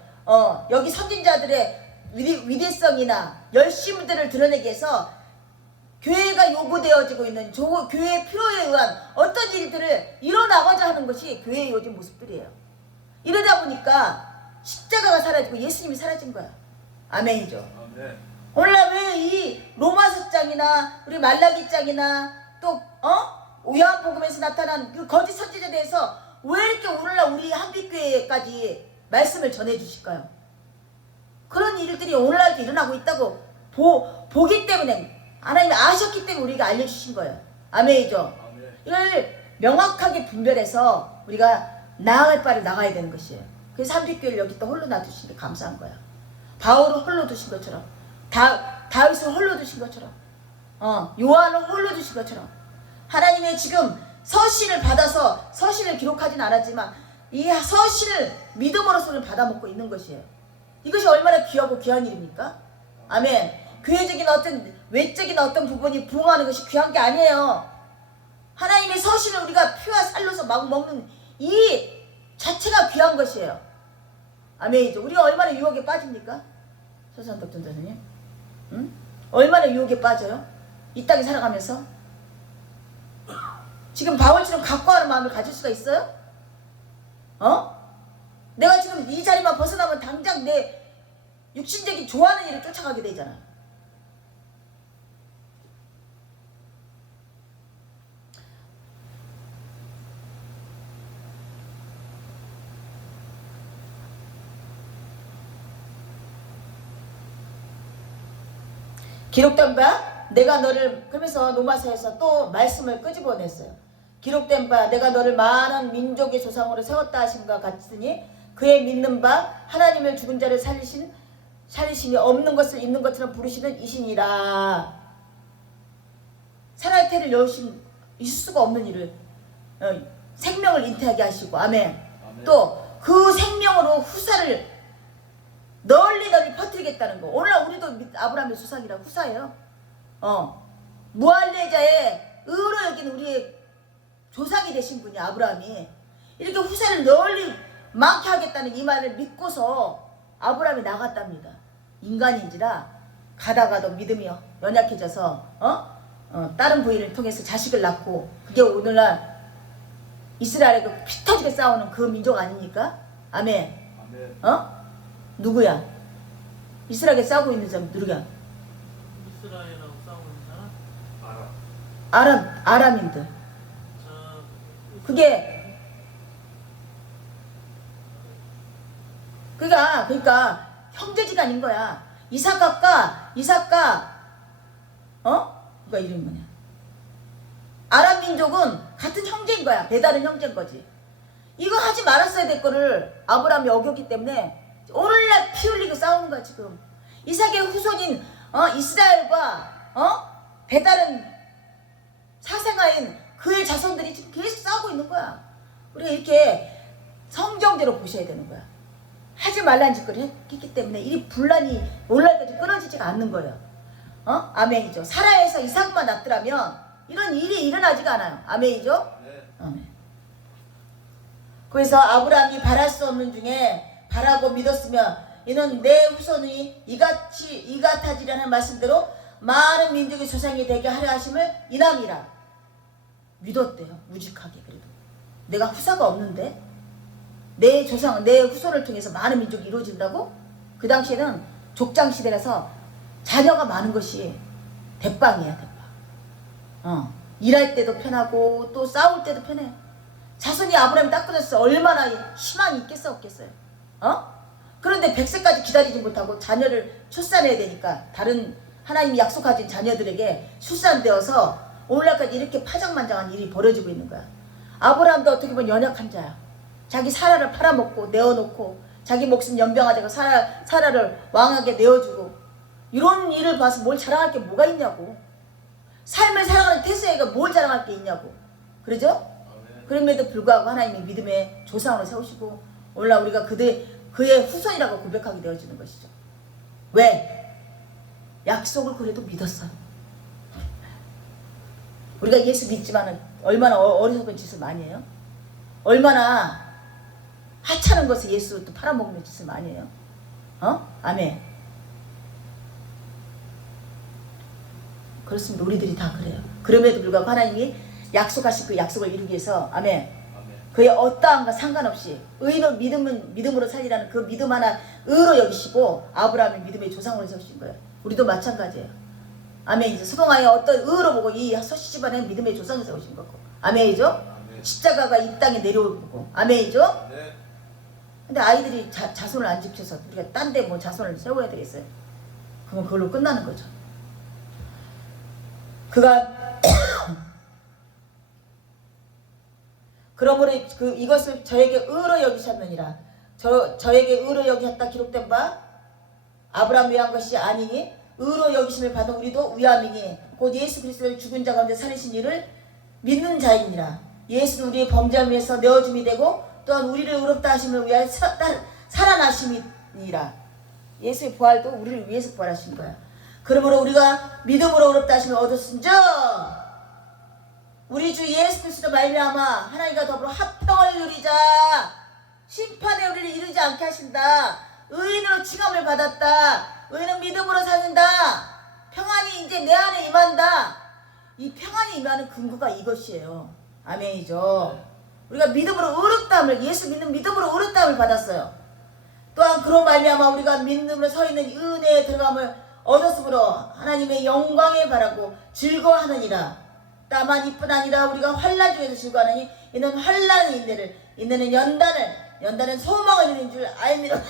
여기 선진자들의 위대성이나 열심들을 드러내기 위해서 교회가 요구되어지고 있는 교회의 필요에 의한 어떤 일들을 이뤄나가자 하는 것이 교회의 요즘 모습들이에요. 이러다 보니까 십자가가 사라지고 예수님이 사라진 거야. 아멘이죠. 아멘. 오늘날 왜 이 로마서 장이나 우리 말라기 장이나 또 요한복음에서 나타난 그 거짓 선지자에 대해서 왜 이렇게 오늘날 우리 한빛교회까지 말씀을 전해주실까요? 그런 일들이 오늘날도 일어나고 있다고 보기 때문에 하나님이 아셨기 때문에 우리가 알려주신 거예요. 아멘이죠. 이걸 명확하게 분별해서 우리가 나아갈 바를 나가야 되는 것이에요. 그래서 한빛교회를 여기 또 홀로 놔두신 게 감사한 거야. 바울을 홀로 두신 것처럼 다윗을 홀로 두신 것처럼 요한을 홀로 두신 것처럼 하나님의 지금 서신을 받아서 서신을 기록하진 않았지만 이 서신을 믿음으로서는 받아먹고 있는 것이에요. 이것이 얼마나 귀하고 귀한 일입니까? 아멘. 교회적인 어떤 외적인 어떤 부분이 부흥하는 것이 귀한 게 아니에요. 하나님의 서신을 우리가 피와 살로서 막 먹는 이 자체가 귀한 것이에요. 아멘이죠. 우리가 얼마나 유혹에 빠집니까? 서산덕 전도사님, 응? 얼마나 유혹에 빠져요? 이 땅에 살아가면서 지금 바울처럼 각과하는 마음을 가질 수가 있어요? 내가 지금 이 자리만 벗어나면 당장 내 육신적인 좋아하는 일을 쫓아가게 되잖아. 기록된 바 내가 너를 그러면서 로마서에서 또 말씀을 끄집어냈어요. 기록된 바 내가 너를 많은 민족의 조상으로 세웠다 하심과 같으니 그의 믿는 바 하나님을 죽은 자를 살리심이 없는 것을 있는 것처럼 부르시는 이신이라. 사라의 태를 여신 있을 수가 없는 일을 생명을 잉태하게 하시고 아멘. 또 그 생명으로 후사를 널리 퍼뜨리겠다는 거. 오늘날 우리도 아브라함의 수상이라 후사예요. 무할례자의 의로 여긴 우리의 조상이 되신 분이 아브라함이 이렇게 후사를 널리 많게 하겠다는 이 말을 믿고서 아브라함이 나갔답니다. 인간인지라 가다가도 믿음이 연약해져서 다른 부인을 통해서 자식을 낳고 그게 오늘날 이스라엘과 피 터지게 싸우는 그 민족 아닙니까? 아멘. 누구야? 이스라엘에 싸우고 있는 사람 누구야? 이스라엘하고 싸우는 사람? 아람인들. 그게 그러니까 형제지간인 거야. 이삭과 그가 이름이 뭐냐? 아람 민족은 같은 형제인 거야. 배다른 형제인 거지. 이거 하지 말았어야 될 거를 아브라함이 어겼기 때문에 오늘날 피 흘리고 싸우는 거야 지금. 이삭의 후손인 이스라엘과 배다른 사생아인 그의 자손들이 지금 계속 싸우고 있는 거야. 우리가 이렇게 성경대로 보셔야 되는 거야. 하지 말라는 짓거리 했기 때문에 이 분란이 오늘날까지 끊어지지가 않는 거예요. 아멘이죠. 사라에서 이삭만 낳더라면 이런 일이 일어나지가 않아요. 아멘이죠. 아멘. 그래서 아브라함이 바랄 수 없는 중에 바라고 믿었으면 이는 내 후손이 이같아지라는 말씀대로 많은 민족의 조상이 되게 하려 하심을 인함이라. 믿었대요. 무직하게. 그래도 내가 후사가 없는데 내 후손을 통해서 많은 민족이 이루어진다고? 그 당시에는 족장시대라서 자녀가 많은 것이 대빵이야. 대빵. 일할 때도 편하고 또 싸울 때도 편해. 자손이 아브라함이 딱 끊었어. 얼마나 희망이 있겠어 없겠어요. 그런데 100세까지 기다리지 못하고 자녀를 출산해야 되니까 다른 하나님이 약속하신 자녀들에게 출산되어서 오늘날까지 이렇게 파장만장한 일이 벌어지고 있는 거야. 아브라함도 어떻게 보면 연약한 자야. 자기 사라를 팔아먹고 내어놓고 자기 목숨 연병하자고 사라를 왕에게 내어주고 이런 일을 봐서 뭘 자랑할 게 뭐가 있냐고. 삶을 살아가는 태수애가 뭘 자랑할 게 있냐고. 그러죠? 그럼에도 불구하고 하나님이 믿음의 조상으로 세우시고 오늘날 우리가 그의 후손이라고 고백하게 되어지는 것이죠. 왜? 약속을 그래도 믿었어요. 우리가 예수 믿지만은 얼마나 어리석은 짓을 많이 해요? 얼마나 하찮은 것을 예수 또 팔아먹는 짓을 많이 해요? 아멘. 그렇습니다. 우리들이 다 그래요. 그럼에도 불구하고 하나님이 약속하신 그 약속을 이루기 위해서 아멘. 그의 어떠함과 상관없이 의인은 믿음으로 살리라는 그 믿음 하나 의로 여기시고 아브라함의 믿음의 조상으로 세우신 거예요. 우리도 마찬가지예요. 아멘이죠. 소동아의 어떤 의로 보고 이 서씨 집안에 믿음의 조상을 세우신 거고. 아멘이죠. 십자가가 이 땅에 내려오고. 아멘이죠. 근데 아이들이 자손을 안 지켜서 우리가 딴 데 뭐 자손을 세워야 되겠어요? 그러면 그걸로 끝나는 거죠. 그가 그러므로 이것을 저에게 의로 여기셨느니라. 저에게 의로 여기셨다 기록된 바 아브라함 위한 것이 아니니 의로 여기심을 받은 우리도 위함이니 곧 예수 그리스도를 죽은 자 가운데 살리신 이를 믿는 자이니라. 예수는 우리의 범죄함을 위해서 내어줌이 되고 또한 우리를 의롭다 하심을 위하여 살아나심이니라. 예수의 부활도 우리를 위해서 부활하신 거야. 그러므로 우리가 믿음으로 의롭다 하심을 얻었은즉 우리 주 예수 그리스도 말미암아 하나님과 더불어 화평을 누리자. 심판에 우리를 이르지 않게 하신다. 의인으로 칭함을 받았다. 의인은 믿음으로 사는다. 평안이 이제 내 안에 임한다. 이 평안이 임하는 근거가 이것이에요. 아멘이죠. 우리가 믿음으로 의롭다함을 예수 믿는 믿음으로 의롭다함을 받았어요. 또한 그런 말미암아 우리가 믿음으로 서 있는 은혜에 들어감을 얻었으므로 하나님의 영광에 바라고 즐거워하느니라. 다만 이뿐 아니라 우리가 환난 중에서 즐거워하느니 이는 환난의 인내는 연단은 소망을 이루는 줄 알미라.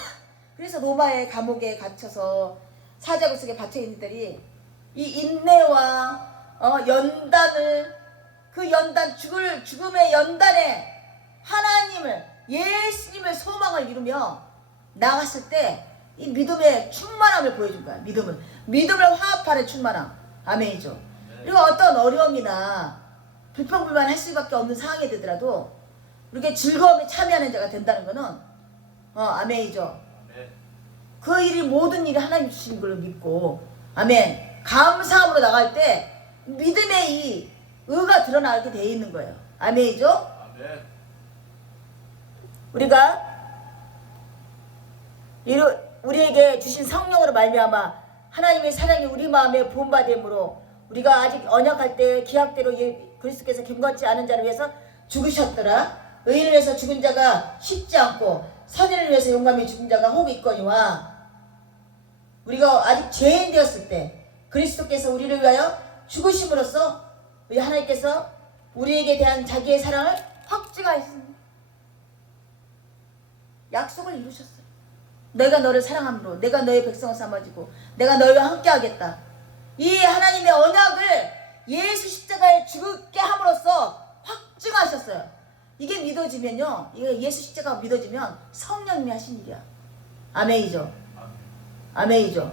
그래서 로마의 감옥에 갇혀서 사자굴 속에 갇혀있는 이들이 이 인내와 연단을 그 연단 죽음의 연단에 하나님을 예수님의 소망을 이루며 나갔을 때 이 믿음의 충만함을 보여준 거야. 믿음을 화합하는 충만함. 아멘이죠. 그리고 어떤 어려움이나 불평불만 할 수밖에 없는 상황이 되더라도 이렇게 즐거움에 참여하는 자가 된다는 거는 아멘이죠. 그 일이 모든 일이 하나님 주신 걸로 믿고 아멘 감사함으로 나갈 때 믿음의 이 의가 드러나게 돼 있는 거예요. 아멘이죠. 아멘. 우리가 우리에게 주신 성령으로 말미암아 하나님의 사랑이 우리 마음에 부음받음으로 우리가 아직 언약할 때 기약대로 그리스도께서 경건치 않은 자를 위해서 죽으셨더라. 의인을 위해서 죽은 자가 쉽지 않고 선인을 위해서 용감히 죽은 자가 혹 있거니와 우리가 아직 죄인 되었을 때 그리스도께서 우리를 위하여 죽으심으로써 우리 하나님께서 우리에게 대한 자기의 사랑을 확증하셨습니다. 약속을 이루셨어요. 내가 너를 사랑함으로 내가 너의 백성을 삼아주고 내가 너희와 함께 하겠다. 이 하나님의 언약을 예수 십자가에 죽게 함으로써 확증하셨어요. 이게 믿어지면요, 이게 예수 십자가가 믿어지면 성령님이 하신 일이야. 아멘이죠. 아멘이죠.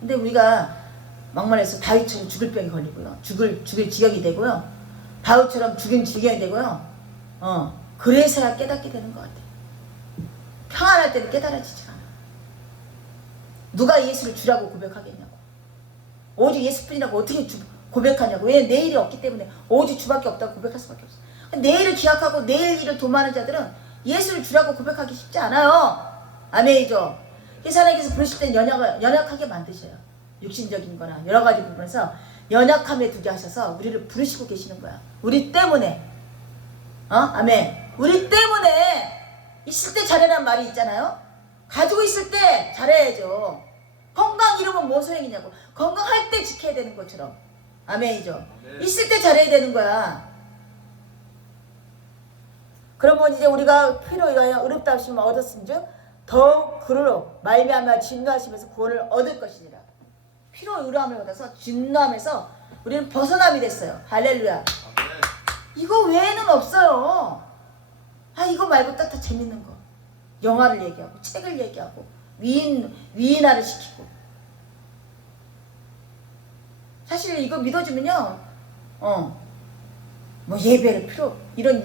근데 우리가 막말해서 다윗처럼 죽을 병이 걸리고요, 죽을 지경이 되고요, 바울처럼 죽임 지경이 되고요. 그래서야 깨닫게 되는 것 같아요. 평안할 때는 깨달아지지 않아. 누가 예수를 주라고 고백하겠냐고. 오직 예수뿐이라고 어떻게 고백하냐고. 왜? 내일이 없기 때문에. 오직 주밖에 없다고 고백할 수밖에 없어. 내일을 기약하고 내일 일을 도모하는 자들은 예수를 주라고 고백하기 쉽지 않아요. 아멘이죠. 하나님께서 부르실 땐 연약하게 만드셔요. 육신적인 거나 여러 가지 부분에서 연약함에 두게 하셔서 우리를 부르시고 계시는 거야. 우리 때문에. 아멘. 우리 때문에 있을 때 잘해란 말이 있잖아요. 가지고 있을 때 잘해야죠. 건강 잃으면 뭔 소용이냐고. 건강할 때 지켜야 되는 것처럼. 아멘이죠. 있을 때 잘해야 되는 거야. 그러면 이제 우리가 피로 인하여 의롭다 하심을 얻었은즉 더욱 그로 말미암아 진노하시면서 구원을 얻을 것이니라. 피로 의로함을 얻어서 진노함에서 우리는 벗어남이 됐어요. 할렐루야. 이거 외에는 없어요. 이거 말고 다 재밌는 거. 영화를 얘기하고 책을 얘기하고 위인화를 시키고. 사실 이거 믿어주면요, 뭐 예배를 이런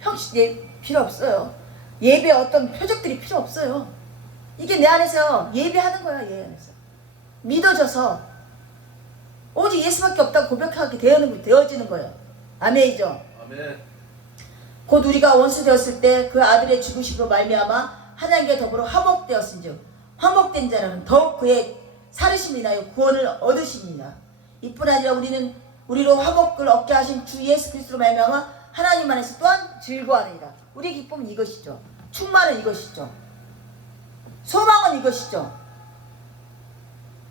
형식 필요 없어요. 예배 어떤 표적들이 필요 없어요. 이게 내 안에서 예배하는 거야. 얘 안에서 믿어져서 오직 예수밖에 없다고 고백하게 되어지는 거예요. 아멘이죠. 아멘. 곧 우리가 원수 되었을 때 그 아들의 죽으심으로 말미암아 하나님께 더불어 화목되었은즉 화목된 자라는 더욱 그의 살으심을 인하여 구원을 얻으시니라. 이뿐 아니라 우리는 우리로 화목을 얻게 하신 주 예수 그리스도로 말미암아 하나님 안에서 또한 즐거워하느니라. 우리의 기쁨은 이것이죠. 충만은 이것이죠. 소망은 이것이죠.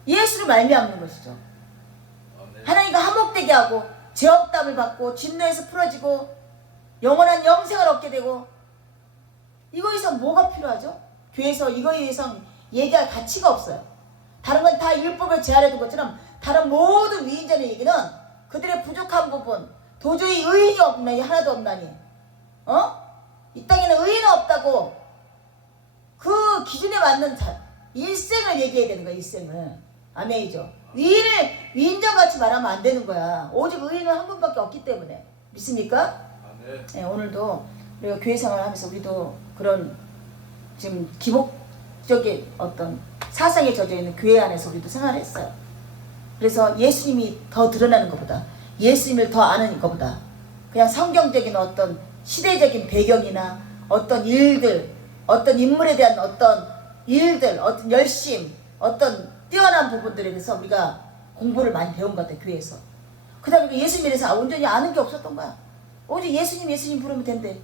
예수를 말미암는 것이죠. 하나님과 화목되게 하고 죄업담을 받고 진노에서 풀어지고 영원한 영생을 얻게 되고. 이거 이상 뭐가 필요하죠? 교회에서 이거에 이상 얘기할 가치가 없어요. 다른 건 다 율법에 제한해둔 것처럼 다른 모든 위인전의 얘기는 그들의 부족한 부분, 도저히 의인이 없나니 하나도 없나니, 이 땅에는 의인은 없다고 그 기준에 맞는 일생을 얘기해야 되는 거야. 일생을. 아멘이죠. 위인전같이 말하면 안 되는 거야. 오직 의인은 한 분밖에 없기 때문에. 믿습니까? 네, 오늘도 우리가 교회 생활을 하면서 우리도 그런 지금 기복적인 어떤 사상에 젖어있는 교회 안에서 우리도 생활을 했어요. 그래서 예수님이 더 드러나는 것보다, 예수님을 더 아는 것보다 그냥 성경적인 어떤 시대적인 배경이나 어떤 일들, 어떤 인물에 대한 어떤 일들, 어떤 열심, 어떤 뛰어난 부분들에 대해서 우리가 공부를 많이 배운 것 같아요. 교회에서. 그 다음에 예수님에 대해서 온전히 아는 게 없었던 거야. 오직 예수님 부르면 된대.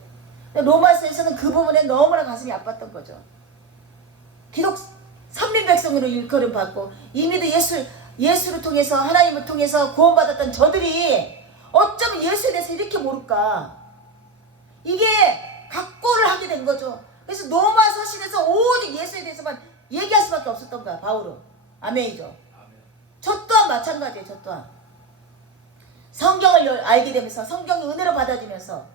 로마서에서는 그 부분에 너무나 가슴이 아팠던 거죠. 기독 선민 백성으로 일컬음 받고 이미도 예수를 통해서, 하나님을 통해서 구원받았던 저들이 어쩌면 예수에 대해서 이렇게 모를까. 이게 각고를 하게 된 거죠. 그래서 로마 서신에서 오직 예수에 대해서만 얘기할 수밖에 없었던 거야. 바울은. 아멘이죠. 저 또한 마찬가지예요. 저 또한 성경을 알게 되면서, 성경이 은혜로 받아지면서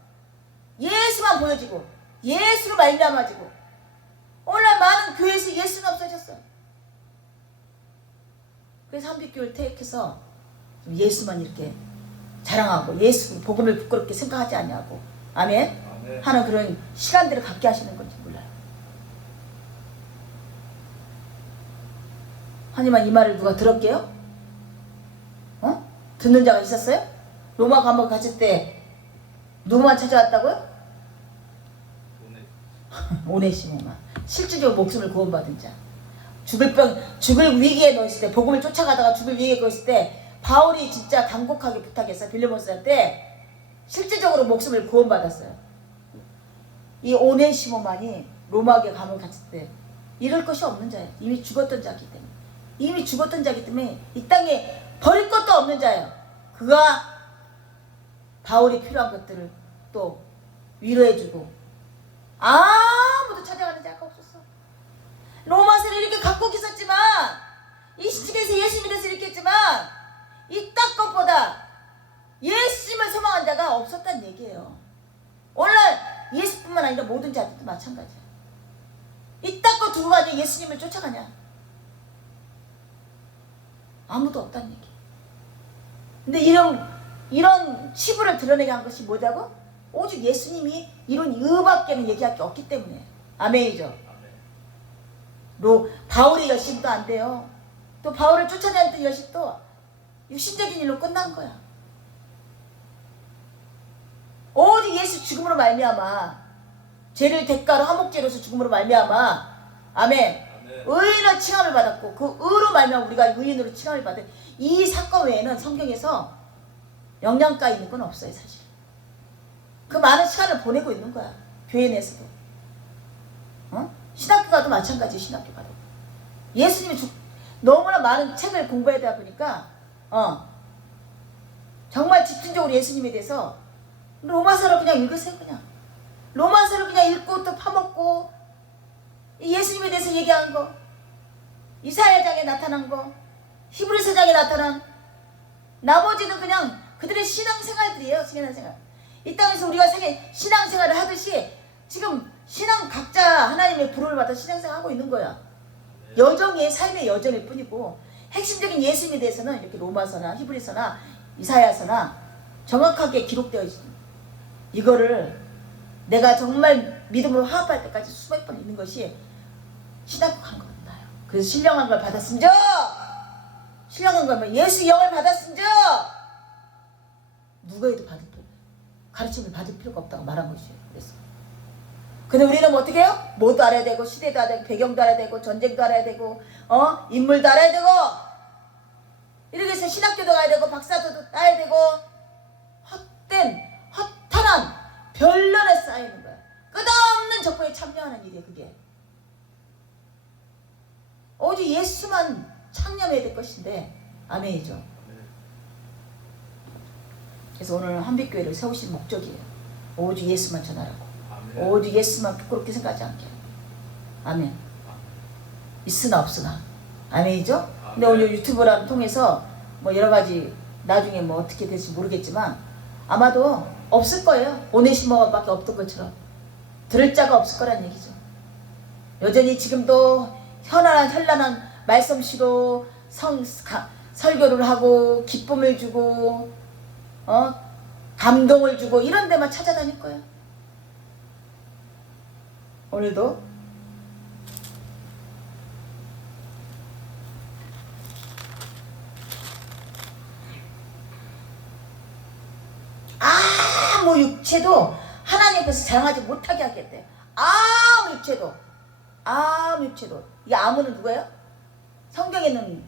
예수만 보여지고 예수로 말미암아지고, 오늘날 많은 교회에서 예수는 없어졌어요. 그래서 한빛교회를 택해서 예수만 이렇게 자랑하고 예수 복음을 부끄럽게 생각하지 않냐고, 아멘, 하는 그런 시간들을 갖게 하시는 건지 몰라요. 하지만 이 말을 누가 들었게요? 듣는 자가 있었어요? 로마 감옥 갔을 때 누구만 찾아왔다고요? 오네시모만. 실질적으로 목숨을 구원받은 자. 죽을 위기에 놓였을 때, 복음을 쫓아가다가 죽을 위기에 놓였을 때 바울이 진짜 간곡하게 부탁해서 빌레몬스한테 실질적으로 목숨을 구원받았어요. 이 오네시모만이 로마계 감옥 갔을 때 잃을 것이 없는 자예요. 이미 죽었던 자이기 때문에. 이미 죽었던 자이기 때문에 이 땅에 버릴 것도 없는 자예요. 그가 바울이 필요한 것들을 또 위로해주고, 아무도 찾아가는 자가 없었어. 로마서를 이렇게 갖고 있었지만 이 시집에서 예수님에 대해서 이렇게 했지만 이 딱 것보다 예수님을 소망한 자가 없었다는 얘기예요. 오늘날 예수뿐만 아니라 모든 자들도 마찬가지야. 이 딱 것 두고 가지고 예수님을 쫓아가냐? 아무도 없다는 얘기. 근데 이런 치부를 드러내게 한 것이 뭐냐고? 오직 예수님이 이런 이밖에는 얘기할 게 없기 때문에. 아멘이죠. 바울의 열심도 안 돼요. 또 바울을 쫓아다녔던 열심도 육신적인 일로 끝난 거야. 오직 예수 죽음으로 말미암아 죄를 대가로 화목제로서 죽음으로 말미암아 아멘. 의인은 칭함을 받았고 그 의로 말미암아 우리가 의인으로 칭함을 받은 이 사건 외에는 성경에서 영양가 있는 건 없어요. 사실 그 많은 시간을 보내고 있는 거야. 교회 내에서도 신학교 가도 마찬가지. 신학교 가도 예수님이 너무나 많은 책을 공부해야 보니까 정말 집중적으로 예수님에 대해서 로마서를 그냥 읽으세요. 그냥 로마서를 그냥 읽고 또 파먹고 예수님에 대해서 얘기한 거, 이사야장에 나타난 거, 히브리서장에 나타난 나머지는 그냥 그들의 신앙생활들이에요. 신앙생활. 이 땅에서 우리가 신앙생활을 하듯이 지금 신앙 각자 하나님의 부름을 받아 신앙생활 하고 있는 거야. 여정의 삶의 여정일 뿐이고 핵심적인 예수님에 대해서는 이렇게 로마서나 히브리서나 이사야서나 정확하게 기록되어 있습니다. 이거를 내가 정말 믿음으로 화합할 때까지 수백 번 읽는 것이 신학교 간 겁니다. 그래서 신령한 걸 받았음저, 신령한 거면 예수 영을 받았음저 누구에도 받을 필요, 가르침을 받을 필요가 없다고 말한 것이에요. 그래서 근데 우리는 뭐 어떻게 해요? 뭐도 알아야 되고 시대도 알아야 되고 배경도 알아야 되고 전쟁도 알아야 되고 인물도 알아야 되고 이렇게 해서 신학교도 가야 되고 박사도 따야 되고 헛된 허탄한 변론에 쌓이는 거야. 끝없는 적고에 참여하는 일이에요. 그게 오직 예수만 창념해야 될 것인데 아멘이죠. 그래서 오늘 한빛교회를 세우신 목적이에요. 오직 예수만 전하라고. 오직 예수만 부끄럽게 생각하지 않게. 아멘. 있으나 없으나. 아멘이죠? 근데 오늘 유튜브를 통해서 뭐 여러 가지 나중에 뭐 어떻게 될지 모르겠지만 아마도 없을 거예요. 오네시모밖에 없던 것처럼. 들을 자가 없을 거란 얘기죠. 여전히 지금도 현란한 말씀씨로 설교를 하고 기쁨을 주고 감동을 주고 이런 데만 찾아다닐 거예요. 오늘도 아무 육체도 하나님 앞에서 자랑하지 못하게 하겠대요. 아무 육체도 이 아무는 누구예요? 성경에는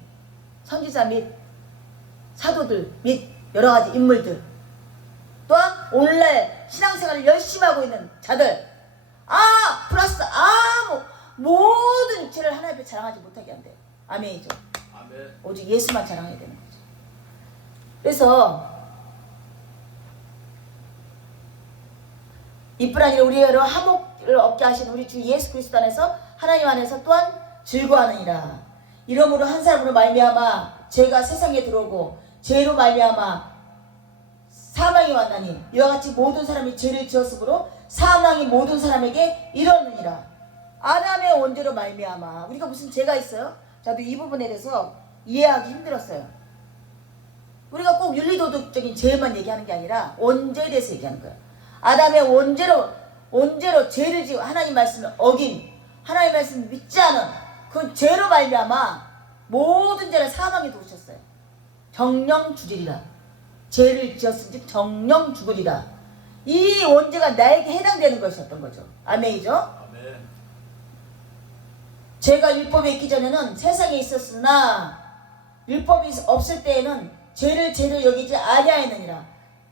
선지자 및 사도들 및 여러 가지 인물들 또한 오늘날 신앙생활을 열심히 하고 있는 자들 플러스 모든 육체를 하나님 앞에 자랑하지 못하게 한대요. 아멘이죠. 아멘. 오직 예수만 자랑해야 되는 거죠. 그래서 이뿐 아니라 우리가 화목을 얻게 하신 우리 주 예수 그리스도 안에서 하나님 안에서 또한 즐거워하느니라. 이러므로 한 사람으로 말미암아 죄가 세상에 들어오고 죄로 말미암아 사망이 왔나니 이와 같이 모든 사람이 죄를 지었으므로 사망이 모든 사람에게 이르렀느니라. 아담의 원죄로 말미암아 우리가 무슨 죄가 있어요? 저도 이 부분에 대해서 이해하기 힘들었어요. 우리가 꼭 윤리도덕적인 죄만 얘기하는 게 아니라 원죄에 대해서 얘기하는 거예요. 아담의 원죄로 죄를 지고 하나님 말씀을 어긴 하나님 말씀을 믿지 않은 그 죄로 말미암아 모든 죄를 사망에 도우셨어요. 정령 죽으리라. 죄를 지었은즉 정령 죽으리라. 이 원죄가 나에게 해당되는 것이었던 거죠. 아멘이죠? 아멘. 죄가 율법에 있기 전에는 세상에 있었으나 율법이 없을 때에는 죄를 죄로 여기지 아니하였느니라.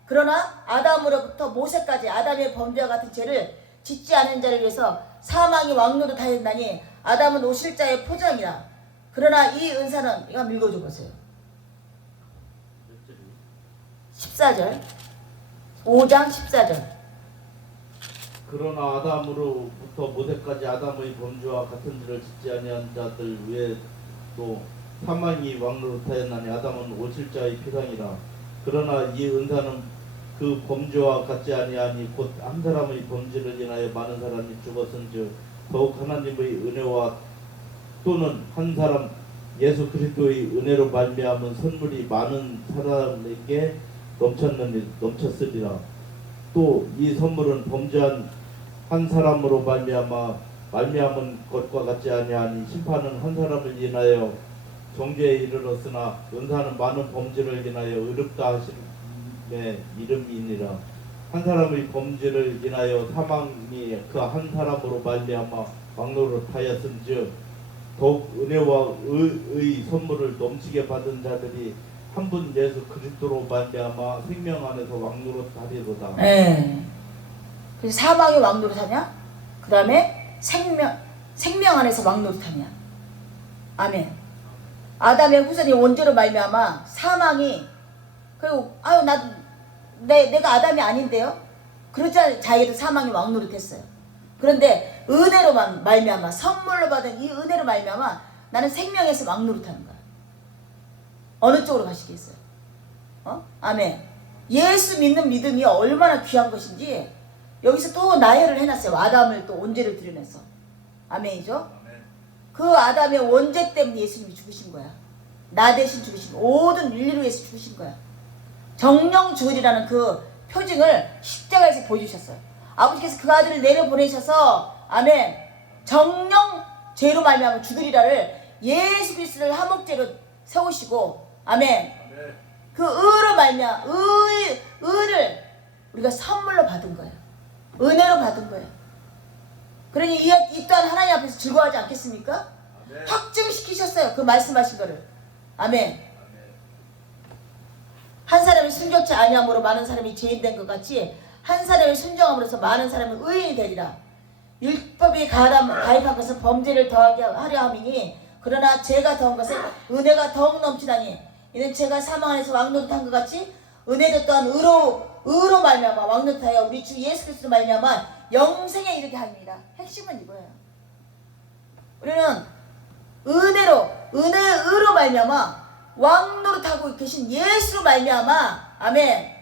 그러나 아담으로부터 모세까지 아담의 범죄와 같은 죄를 짓지 않은 자를 위해서 사망이 왕노로 다했나니 아담은 오실자의 포장이라. 그러나 이 은사는 이거 읽어줘 보세요. 14절 5장 14절 그러나 아담으로부터 모세까지 아담의 범죄와 같은 일을 짓지 아니한 자들 외에도 사망이 왕노릇하였나니 아담은 오실자의 피상이라. 그러나 이 은사는 그 범죄와 같지 아니하니 곧 한 사람의 범죄를 인하여 많은 사람이 죽었은즉 더욱 하나님의 은혜와 또는 한 사람 예수 그리스도의 은혜로 말미암은 선물이 많은 사람에게 넘쳤으리라. 또 이 선물은 범죄한 한 사람으로 말미암은 것과 같지 아니하니 심판은 한 사람을 인하여 정죄에 이르렀으나 은사는 많은 범죄를 인하여 의롭다 하심의 이름이니라. 한 사람의 범죄를 인하여 사망이 그 한 사람으로 말미암아 왕노릇하였은즉 더욱 은혜와 의의 선물을 넘치게 받은 자들이 한 분 예수 그리스도로 말미암아 생명 안에서 왕노릇하리로다. 네. 그래서 사망이 왕노릇하냐? 그 다음에 생명 안에서 왕노릇하냐? 아멘. 아담의 후손이 원죄로 말미암아 사망이 그리고 내가 아담이 아닌데요? 그러자 자기도 사망이 왕노릇했어요. 그런데 은혜로만 말미암아 선물로 받은 이 은혜로 말미암아 나는 생명에서 왕노릇하는 거야. 어느 쪽으로 가시겠어요? 아멘. 예수 믿는 믿음이 얼마나 귀한 것인지 여기서 또 나열을 해놨어요. 아담을 또 원죄를 드러내서. 아멘이죠? 그 아담의 원죄 때문에 예수님이 죽으신 거야. 나 대신 죽으신 거야. 모든 인류를 위해서 죽으신 거야. 정령 주일이라는 그 표징을 십자가에서 보여주셨어요. 아버지께서 그 아들을 내려보내셔서 아멘 정령 죄로 말미암아 죽으리라를 예수 그리스도를 화목제로 세우시고 아멘 그 의로 말미암아 의를 우리가 선물로 받은 거예요. 은혜로 받은 거예요. 그러니 이 또한 하나님 앞에서 즐거워하지 않겠습니까? 확증시키셨어요. 그 말씀하신 거를. 아멘. 한 사람이 순종치 아니함으로 많은 사람이 죄인 된 것 같이 한 사람이 순종함으로써 많은 사람이 의인이 되리라. 율법이 가입한 것은 범죄를 더하게 하려 함이니 그러나 죄가 더한 것은 은혜가 더욱 넘치다니 이는 죄가 사망 안에서 왕노릇한 것 같이 은혜도 또한 의로 말미암아 왕노릇하여 우리 주 예수 그리스도 말미암아 영생에 이르게 합니다. 핵심은 이거예요. 우리는 의로 말미암아 왕노릇하고 계신 예수로 말미암아 아멘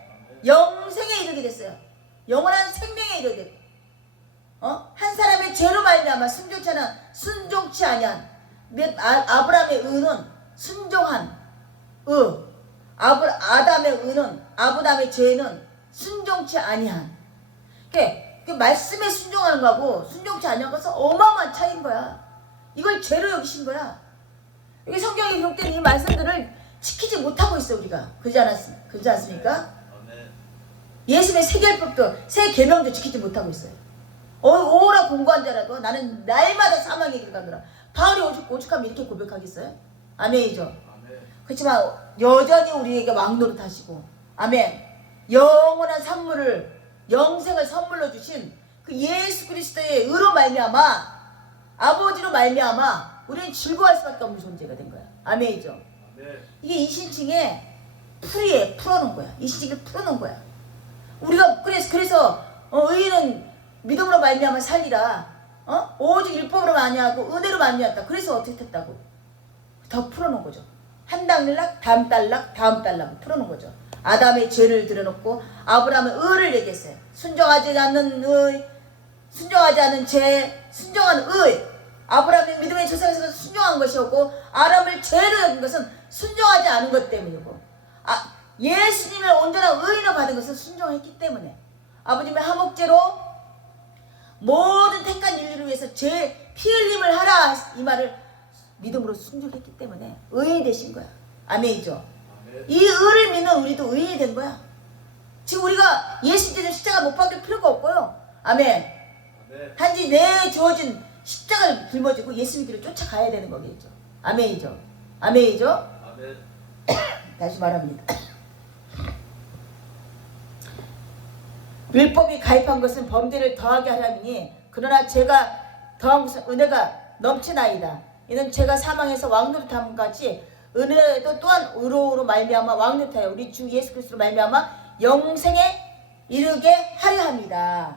영생에 이르게 됐어요. 영원한 생명에 이르게 됐고 한 사람의 죄로 말미암아 순종치 아니한 아브라함의 의는 순종한 아담의 의는 아브라함의 죄는 순종치 아니한 그 말씀에 순종하는 거하고 순종치 아니한 것은 어마어마한 차이인 거야. 이걸 죄로 여기신 거야. 여기 성경에 기록된 이 말씀들을 지키지 못하고 있어 우리가. 그렇지 않습니까? 예수님의 세계율법도 세 계명도 지키지 못하고 있어요. 오라 공부한 자라도 나는 날마다 사망의 길을 가노라. 바울이 오죽하면 이렇게 고백하겠어요? 아멘이죠. 그렇지만 여전히 우리에게 왕노릇 하시고 아멘 영원한 선물을 영생을 선물로 주신 그 예수 그리스도의 의로 말미암아 아버지로 말미암아 우리는 즐거워할 수밖에 없는 존재가 된 거야. 아멘이죠. 이게 이신칭에 풀어놓은 거야. 이신칭을 풀어놓은 거야. 우리가 그래서 의인은 믿음으로 말미암아 살리라. 오직 율법으로 말미암고 은혜로 말미암다. 그래서 어떻게 됐다고? 더 풀어놓은 거죠. 한 단락 다음 단락 풀어놓은 거죠. 아담의 죄를 들여놓고 아브라함의 의를 얘기했어요. 순종하지 않는 의, 순종하지 않은 죄, 순종하는 의. 아브라함의 믿음의 조상에서 순종한 것이었고 아람을 죄로 여긴 것은 순종하지 않은 것 때문이고 예수님을 온전한 의인으로 받은 것은 순종했기 때문에 아버님의 화목제로 모든 택한 인류를 위해서 죄 피 흘림을 하라 이 말을 믿음으로 순종했기 때문에 의인이 되신 거야. 아멘이죠. 이 의를 믿는 우리도 의인이 된 거야. 지금 우리가 예수님의 십자가 못 박을 필요가 없고요. 아멘. 단지 내 주어진 십자가를 짊어지고 예수님 길을 쫓아가야 되는 거겠죠. 아멘이죠. 아멘이죠. 아멘. 다시 말합니다. 율법이 가입한 것은 범죄를 더하게 하려니 그러나 죄가 더한 것은 은혜가 넘치나이다. 이는 죄가 사망해서 왕노릇함 같이 은혜도 또한 의로로 말미암아 왕노릇하여 우리 주 예수 그리스도로 말미암아 영생에 이르게 하려 합니다.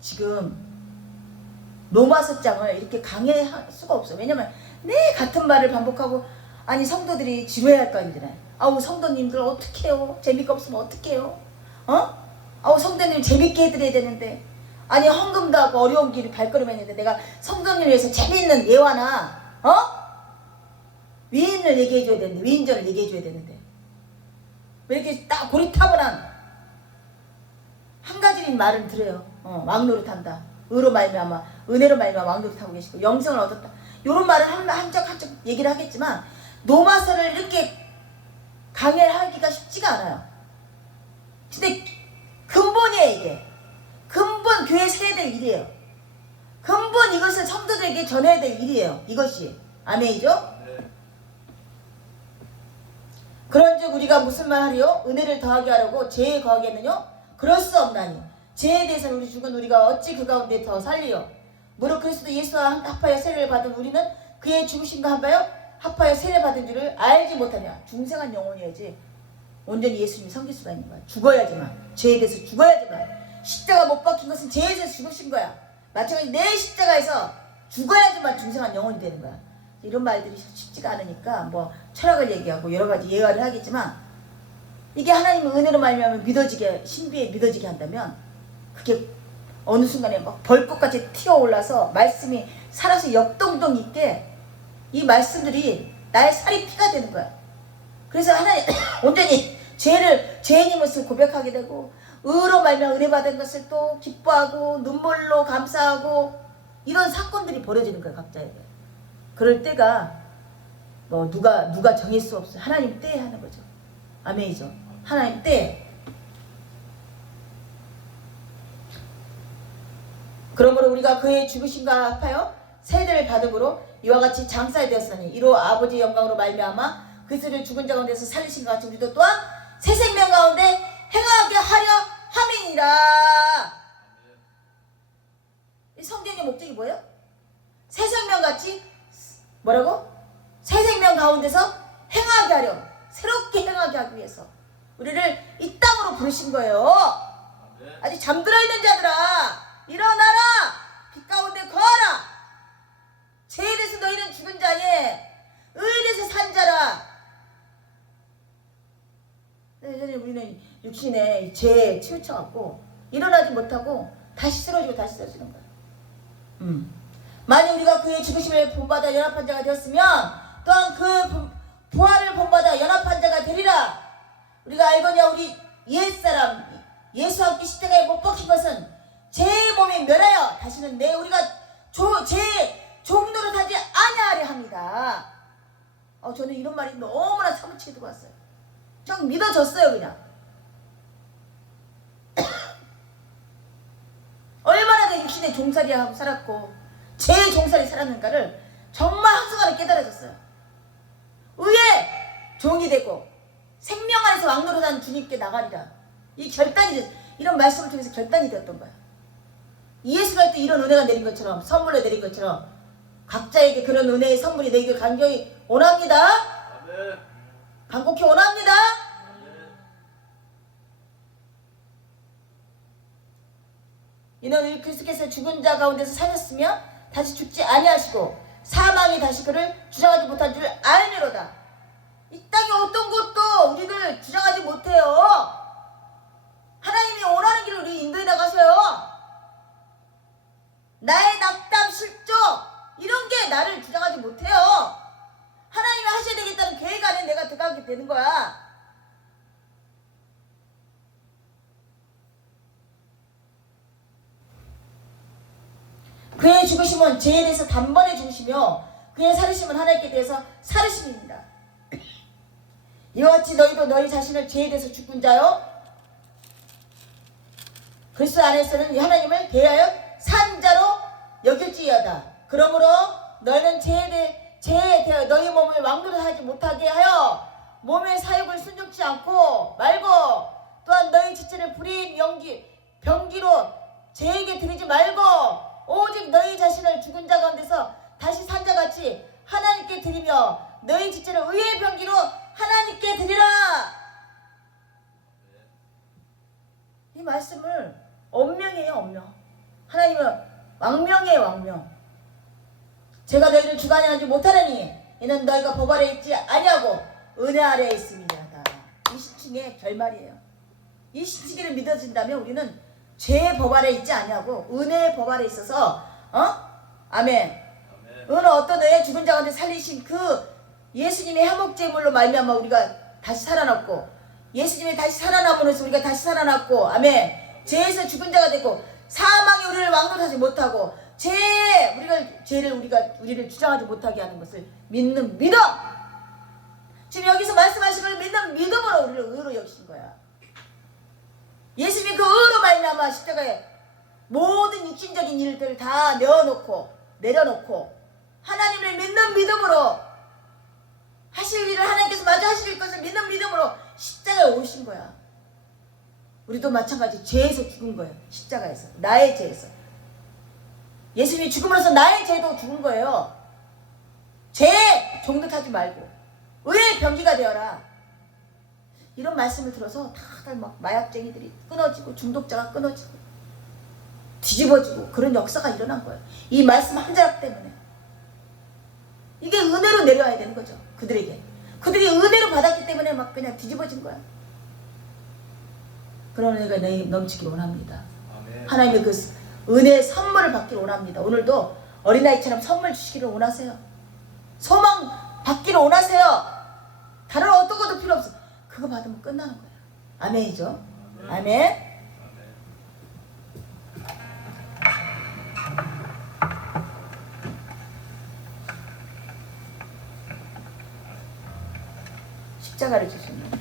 지금 로마서 장을 이렇게 강해할 수가 없어. 왜냐면 내 같은 말을 반복하고 아니 성도들이 지루해할 거 아니잖아요. 아우 성도님들 어떡해요? 재미가 없으면 어떡해요? 아우 성도님 재밌게 해드려야 되는데 아니 헌금도 하고 어려운 길을 발걸음했는데 내가 성도님을 위해서 재밌는 예화나 위인을 얘기해줘야 되는데 위인전을 얘기해줘야 되는데 왜 이렇게 딱 고리타분한 한 가지 말을 들어요. 왕노릇한다. 의로 말미암아 은혜로 말미암아 왕노릇하고 계시고 영생을 얻었다. 이런 말을 한적 얘기를 하겠지만 노마서를 이렇게 강해하기가 쉽지가 않아요. 근데 근본이에요. 이게 근본 교회 세야 될 일이에요. 근본 이것을 성도들에게 전해야 될 일이에요. 이것이 아멘이죠? 그런즉 우리가 무슨 말 하리요? 은혜를 더하게 하려고 죄에 거하겠느뇨? 그럴 수 없나니 죄에 대해서 우리 죽은 우리가 어찌 그 가운데 더 살리요? 무릇 그리스도 예수와 합하여 세례를 받은 우리는 그의 죽으심과 합하여 세례 받은 줄을 알지 못하냐? 중생한 영혼이어야지 온전히 예수님이 섬길 수가 있는 거야. 죽어야지만 죄에 대해서 죽어야지만 십자가 못 박힌 것은 죄에 대해서 죽으신 거야. 마찬가지 내 십자가에서 죽어야지만 중생한 영혼이 되는 거야. 이런 말들이 쉽지가 않으니까 뭐 철학을 얘기하고 여러 가지 예화를 하겠지만 이게 하나님의 은혜로 말미암아 믿어지게 신비에 믿어지게 한다면 그게 어느 순간에 막 벌꽃같이 튀어올라서 말씀이 살아서 역동동 있게 이 말씀들이 나의 살이 피가 되는 거야. 그래서 하나님 온전히 죄인임을 고백하게 되고 의로 말미암아 은혜 받은 것을 또 기뻐하고 눈물로 감사하고 이런 사건들이 벌어지는 거야. 각자에게. 그럴 때가 뭐 누가 정할 수 없어요. 하나님 때에 하는 거죠. 아멘이죠. 하나님 때에. 그러므로 우리가 그의 죽으심과 합하여 세대를 받음으로 이와 같이 장사에 되었으니 이로 아버지의 영광으로 말미암아 그리스도를 죽은 자 가운데서 살리신 것 같이 우리도 또한 새 생명 가운데 행하게 하려 함이니라. 이 성경의 목적이 뭐예요? 새 생명 같이 뭐라고? 새 생명 가운데서 행하게 하려 새롭게 행하게 하기 위해서 우리를 이 땅으로 부르신 거예요. 아직 잠들어 있는 자들아 일어나라. 빛 가운데 거하라. 죄에 대해서 너희는 죽은 자니 의에 대해서 산 자라. 우리는 육신의 죄에 치우쳐갖고 일어나지 못하고 다시 쓰러지고 다시 쓰러지는 거야. 만약 우리가 그의 죽으심을 본받아 연합한 자가 되었으면 또한 그 부활을 본받아 연합한 자가 되리라. 우리가 알거냐 우리 옛사람 예수와 함께 십자가에 못 박힌 것은 제 몸이 멸하여 다시는 우리가 제 종노릇하지 아니하려 합니다. 저는 이런 말이 너무나 사무치게 들고 왔어요. 좀 믿어졌어요. 그냥 얼마나 그 육신의 종살이 하고 살았고 제 종살이 살았는가를 정말 한순간에 깨달아졌어요. 의의 종이 되고 생명 안에서 왕노릇하는 주님께 나가리라. 이 결단이 이런 말씀을 통해서 결단이 되었던 거야. 예수가 또 이런 은혜가 내린 것처럼 선물을 내린 것처럼 각자에게 그런 은혜의 선물이 내기를 간절히 원합니다. 아멘. 간곡히 원합니다. 이는 그리스도께서 죽은 자 가운데서 사셨으며 다시 죽지 아니하시고 사망이 다시 그를 주장하지 못한 줄 알미로다. 이 땅에 어떤 것도 우리를 주장하지 못해요. 하나님이 원하는 길을 우리 인도해 나가셔요. 나의 낙담, 실족 이런 게 나를 주장하지 못해요. 하나님이 하셔야 되겠다는 계획 안에 내가 들어가게 되는 거야. 그의 죽으심은 죄에 대해서 단번에 죽으시며 그의 살으심은 하나님께 대해서 살으심입니다. 이와 같이 너희도 너희 자신을 죄에 대해서 죽은 자요 그리스도 안에서는 하나님을 대하여 산 자로 여길지어다. 그러므로 너희는 죄에 대하여 너희 몸을 왕노릇하지 못하게 하여 몸의 사욕을 순종치 않고 말고 또한 너희 지체를 불의인 병기로 죄에게 드리지 말고 오직 너희 자신을 죽은 자 가운데서 다시 산 자같이 하나님께 드리며 너희 지체를 의의 병기로 하나님께 드리라. 이 말씀을 엄명이에요, 엄명. 하나님은 왕명이에요, 왕명. 제가 너희를 주관하지 못하느니 이는 너희가 법 아래 있지 아니하고 은혜 아래에 있습니다. 이 시층의 결말이에요. 이 시치기를 믿어진다면 우리는 죄의 법 아래 있지 아니하고 은혜의 법 아래 있어서 아멘. 은은 어떤 너의 죽은 자 가운데 살리신 그 예수님의 화목제물로 말미암아 우리가 다시 살아났고 예수님이 다시 살아남으로써 우리가 다시 살아났고 아멘. 죄에서 죽은 자가 되고 사망이 우리를 왕노하지 못하고 우리를 주장하지 못하게 하는 것을 믿는 믿음. 지금 여기서 말씀하신 걸 믿는 믿음으로 우리를 의로 여기신 거야. 예수님이 그 의로 말미암아 십자가에 모든 육신적인 일들을 다 내려놓고 하나님을 믿는 믿음으로 하실 일을 하나님께서 마저 하실 것을 믿는 믿음으로 십자가에 오신 거야. 우리도 마찬가지 죄에서 죽은 거예요. 십자가에서. 나의 죄에서. 예수님이 죽음으로써 나의 죄도 죽은 거예요. 죄에 종노하지 말고 의의 병기가 되어라. 이런 말씀을 들어서 다들 막 마약쟁이들이 끊어지고 중독자가 끊어지고 뒤집어지고 그런 역사가 일어난 거예요. 이 말씀 한 자락 때문에. 이게 은혜로 내려와야 되는 거죠. 그들에게. 그들이 은혜로 받았기 때문에 막 그냥 뒤집어진 거야. 그런 은혜가 넘치기를 원합니다. 아멘. 하나님의 그 은혜의 선물을 받기를 원합니다. 오늘도 어린아이처럼 선물 주시기를 원하세요. 소망 받기를 원하세요. 다른 어떤 것도 필요 없어. 그거 받으면 끝나는 거예요. 아멘이죠. 아멘. 십자가를 주십니다.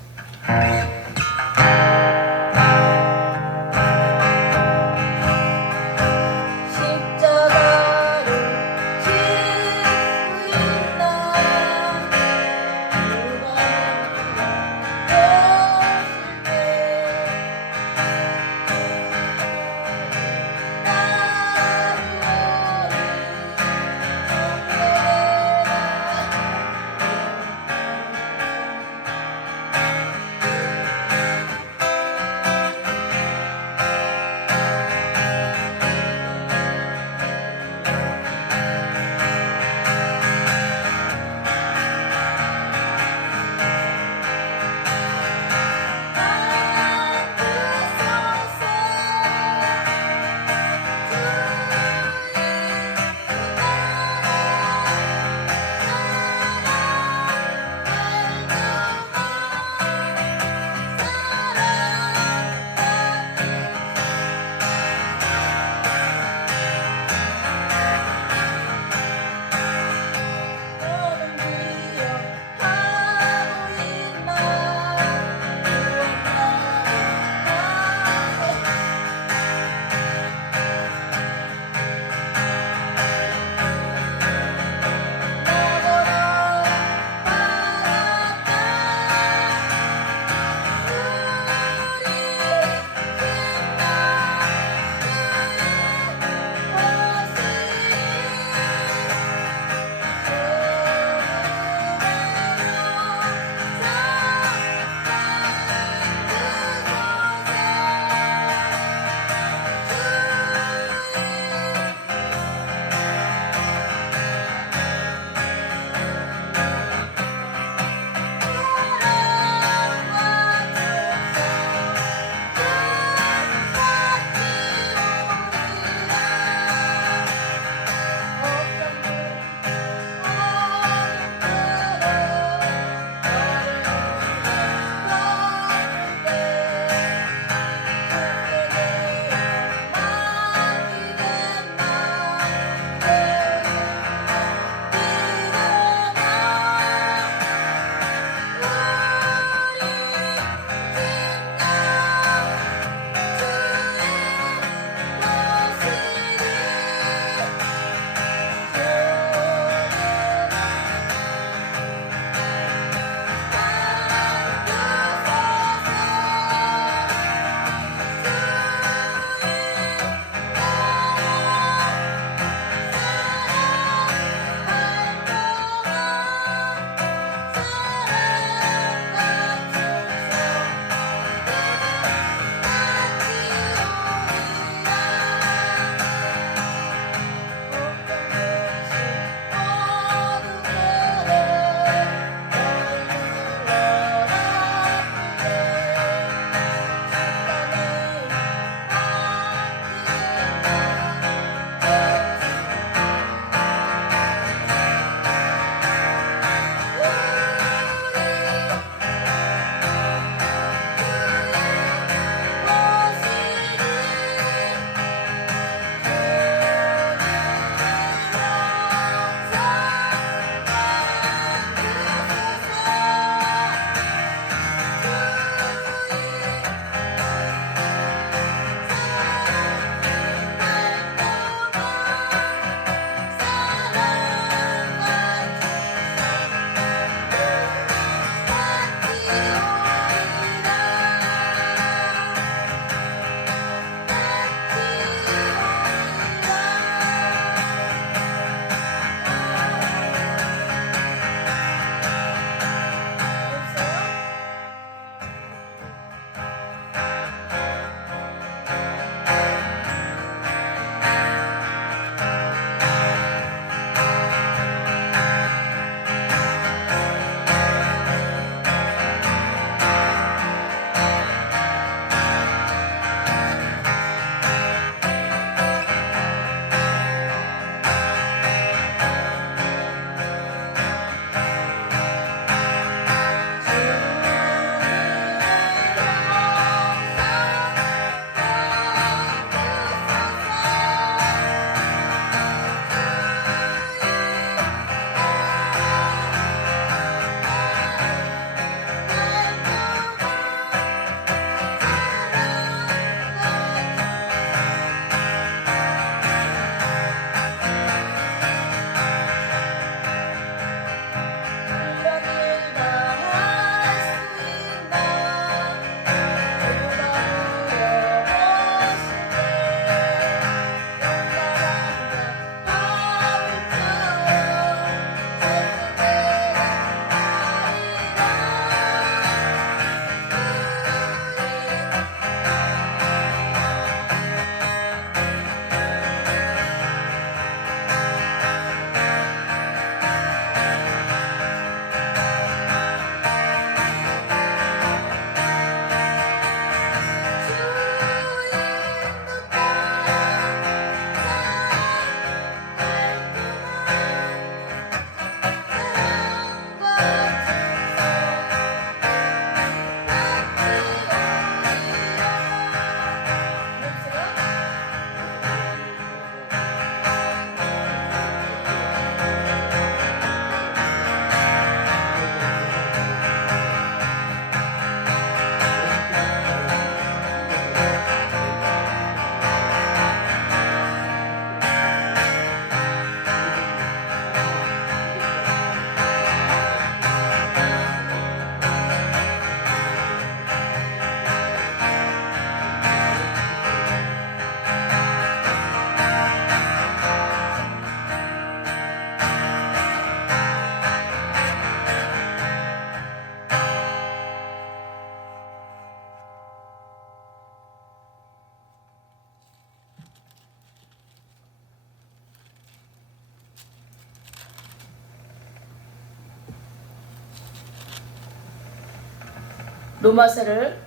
로마서를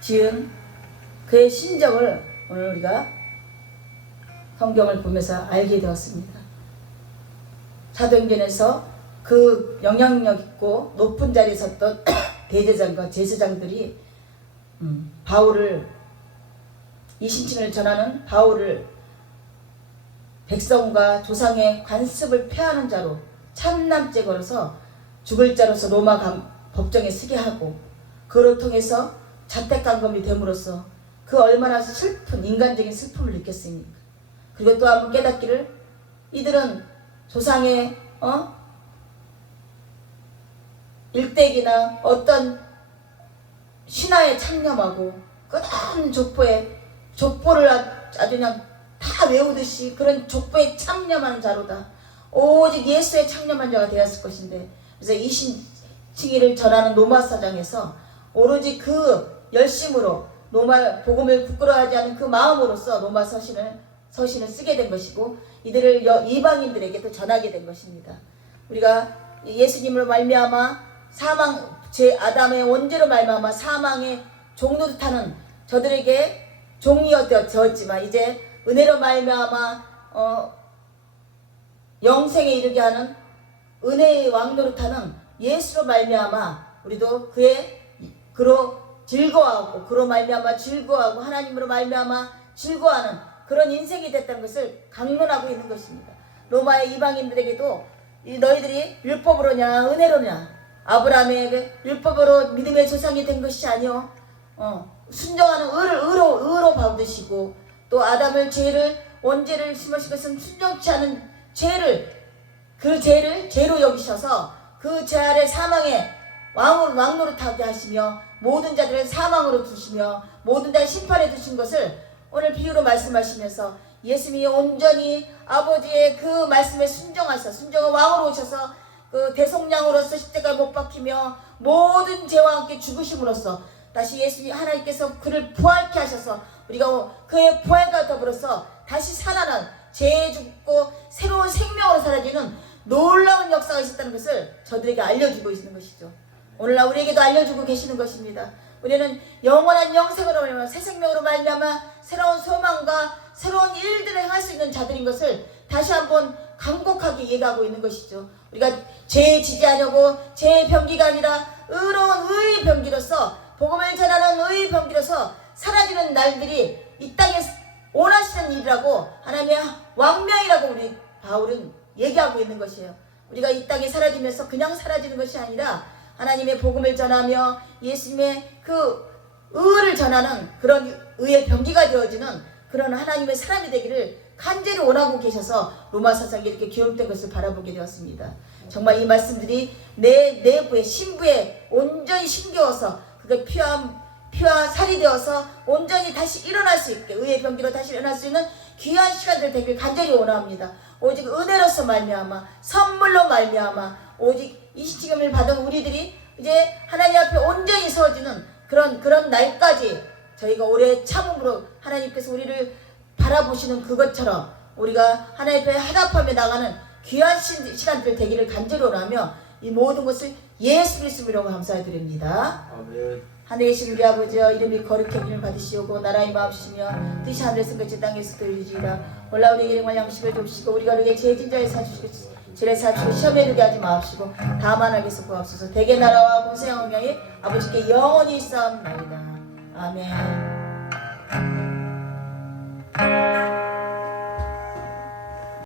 지은 그의 심정을 오늘 우리가 성경을 보면서 알게 되었습니다. 사도행전에서 그 영향력 있고 높은 자리에 섰던 대제장과 제사장들이 바울을 이신칭을 전하는 바울을 백성과 조상의 관습을 폐하는 자로 참남죄 걸어서 죽을 자로서 로마 법정에 서게 하고 그로 통해서 자택감금이 됨으로써 그 얼마나 슬픈 인간적인 슬픔을 느꼈습니까? 그리고 또 한번 깨닫기를 이들은 조상의 일대기나 어떤 신화에 참념하고 끝없는 족보를 아주 그냥 다 외우듯이 그런 족보에 참념하는 자로다. 오직 예수에 참념한 자가 되었을 것인데, 그래서 이신칭의를 전하는 로마 사장에서 오로지 그 열심으로 로마 복음을 부끄러워하지 않은 그 마음으로서 로마 서신을 쓰게 된 것이고 이들을 이방인들에게 또 전하게 된 것입니다. 우리가 예수님으로 말미암아 제 아담의 원죄로 말미암아 사망의 종노릇하는 저들에게 종이었지만 이제 은혜로 말미암아 영생에 이르게 하는 은혜의 왕노릇하는 예수로 말미암아 우리도 그로 즐거워하고 그로 말미암아 즐거워하고 하나님으로 말미암아 즐거워하는 그런 인생이 됐다는 것을 강론하고 있는 것입니다. 로마의 이방인들에게도 너희들이 율법으로냐 은혜로냐 아브라함의 율법으로 믿음의 조상이 된 것이 아니요 순종하는 의로 받으시고 또 아담을 원죄를 심으신 것은 순종치 않은 죄로 여기셔서 그 죄 아래 사망의 왕노릇하게 하시며 모든 자들을 사망으로 두시며 모든 자를 심판해 두신 것을 오늘 비유로 말씀하시면서 예수님이 온전히 아버지의 그 말씀에 순종의 왕으로 오셔서 그 대속량으로서 십자가에 못 박히며 모든 죄와 함께 죽으심으로써 다시 예수님 하나님께서 그를 부활케 하셔서 우리가 그의 부활과 더불어서 다시 살아난 죄에 죽고 새로운 생명으로 사라지는 놀라운 역사가 있었다는 것을 저들에게 알려주고 있는 것이죠. 오늘날 우리에게도 알려주고 계시는 것입니다. 우리는 영원한 영생으로 말미암아 새 생명으로 말미암아 새로운 소망과 새로운 일들을 행할 수 있는 자들인 것을 다시 한번 간곡하게 얘기하고 있는 것이죠. 우리가 죄에 지지 않으려고 죄의 병기가 아니라 의로운 의의 병기로서 복음을 전하는 의의 병기로서 사라지는 날들이 이 땅에 원하시는 일이라고 하나님의 왕명이라고 우리 바울은 얘기하고 있는 것이에요. 우리가 이 땅에 사라지면서 그냥 사라지는 것이 아니라 하나님의 복음을 전하며 예수님의 그 의를 전하는 그런 의의 병기가 되어지는 그런 하나님의 사람이 되기를 간절히 원하고 계셔서 로마 사상이 이렇게 기록된 것을 바라보게 되었습니다. 정말 이 말씀들이 내 내부에 신부에 온전히 심겨워서 그게 피와 살이 되어서 온전히 다시 일어날 수 있게 의의 병기로 다시 일어날 수 있는 귀한 시간들 되길 간절히 원합니다. 오직 은혜로서 말미암아 선물로 말미암아 오직 이 시간을 받은 우리들이 이제 하나님 앞에 온전히 서지는 그런 날까지 저희가 오래 참음으로 하나님께서 우리를 바라보시는 그것처럼 우리가 하나님 앞에 화답하며 나가는 귀한 시간들 되기를 간절히 원하며 이 모든 것을 예수 그리스도로 감사드립니다. 아멘. 하늘에 계신 우리 아버지여 이름이 거룩하기를 받으시오고 나라의 마음이시며 뜻이 하늘에서 같이 땅에서도 이루어지이다. 올라오는 일행과 양식을 줍시고 우리가 우리에게 죄진 자의 사주시고 죄를 사주시고 시험에 들게 하지 마옵시고 다만 알게서 구하옵소서. 대개 나라와 권세 영광이 아버지께 영원히 있사옵나이다. 아멘.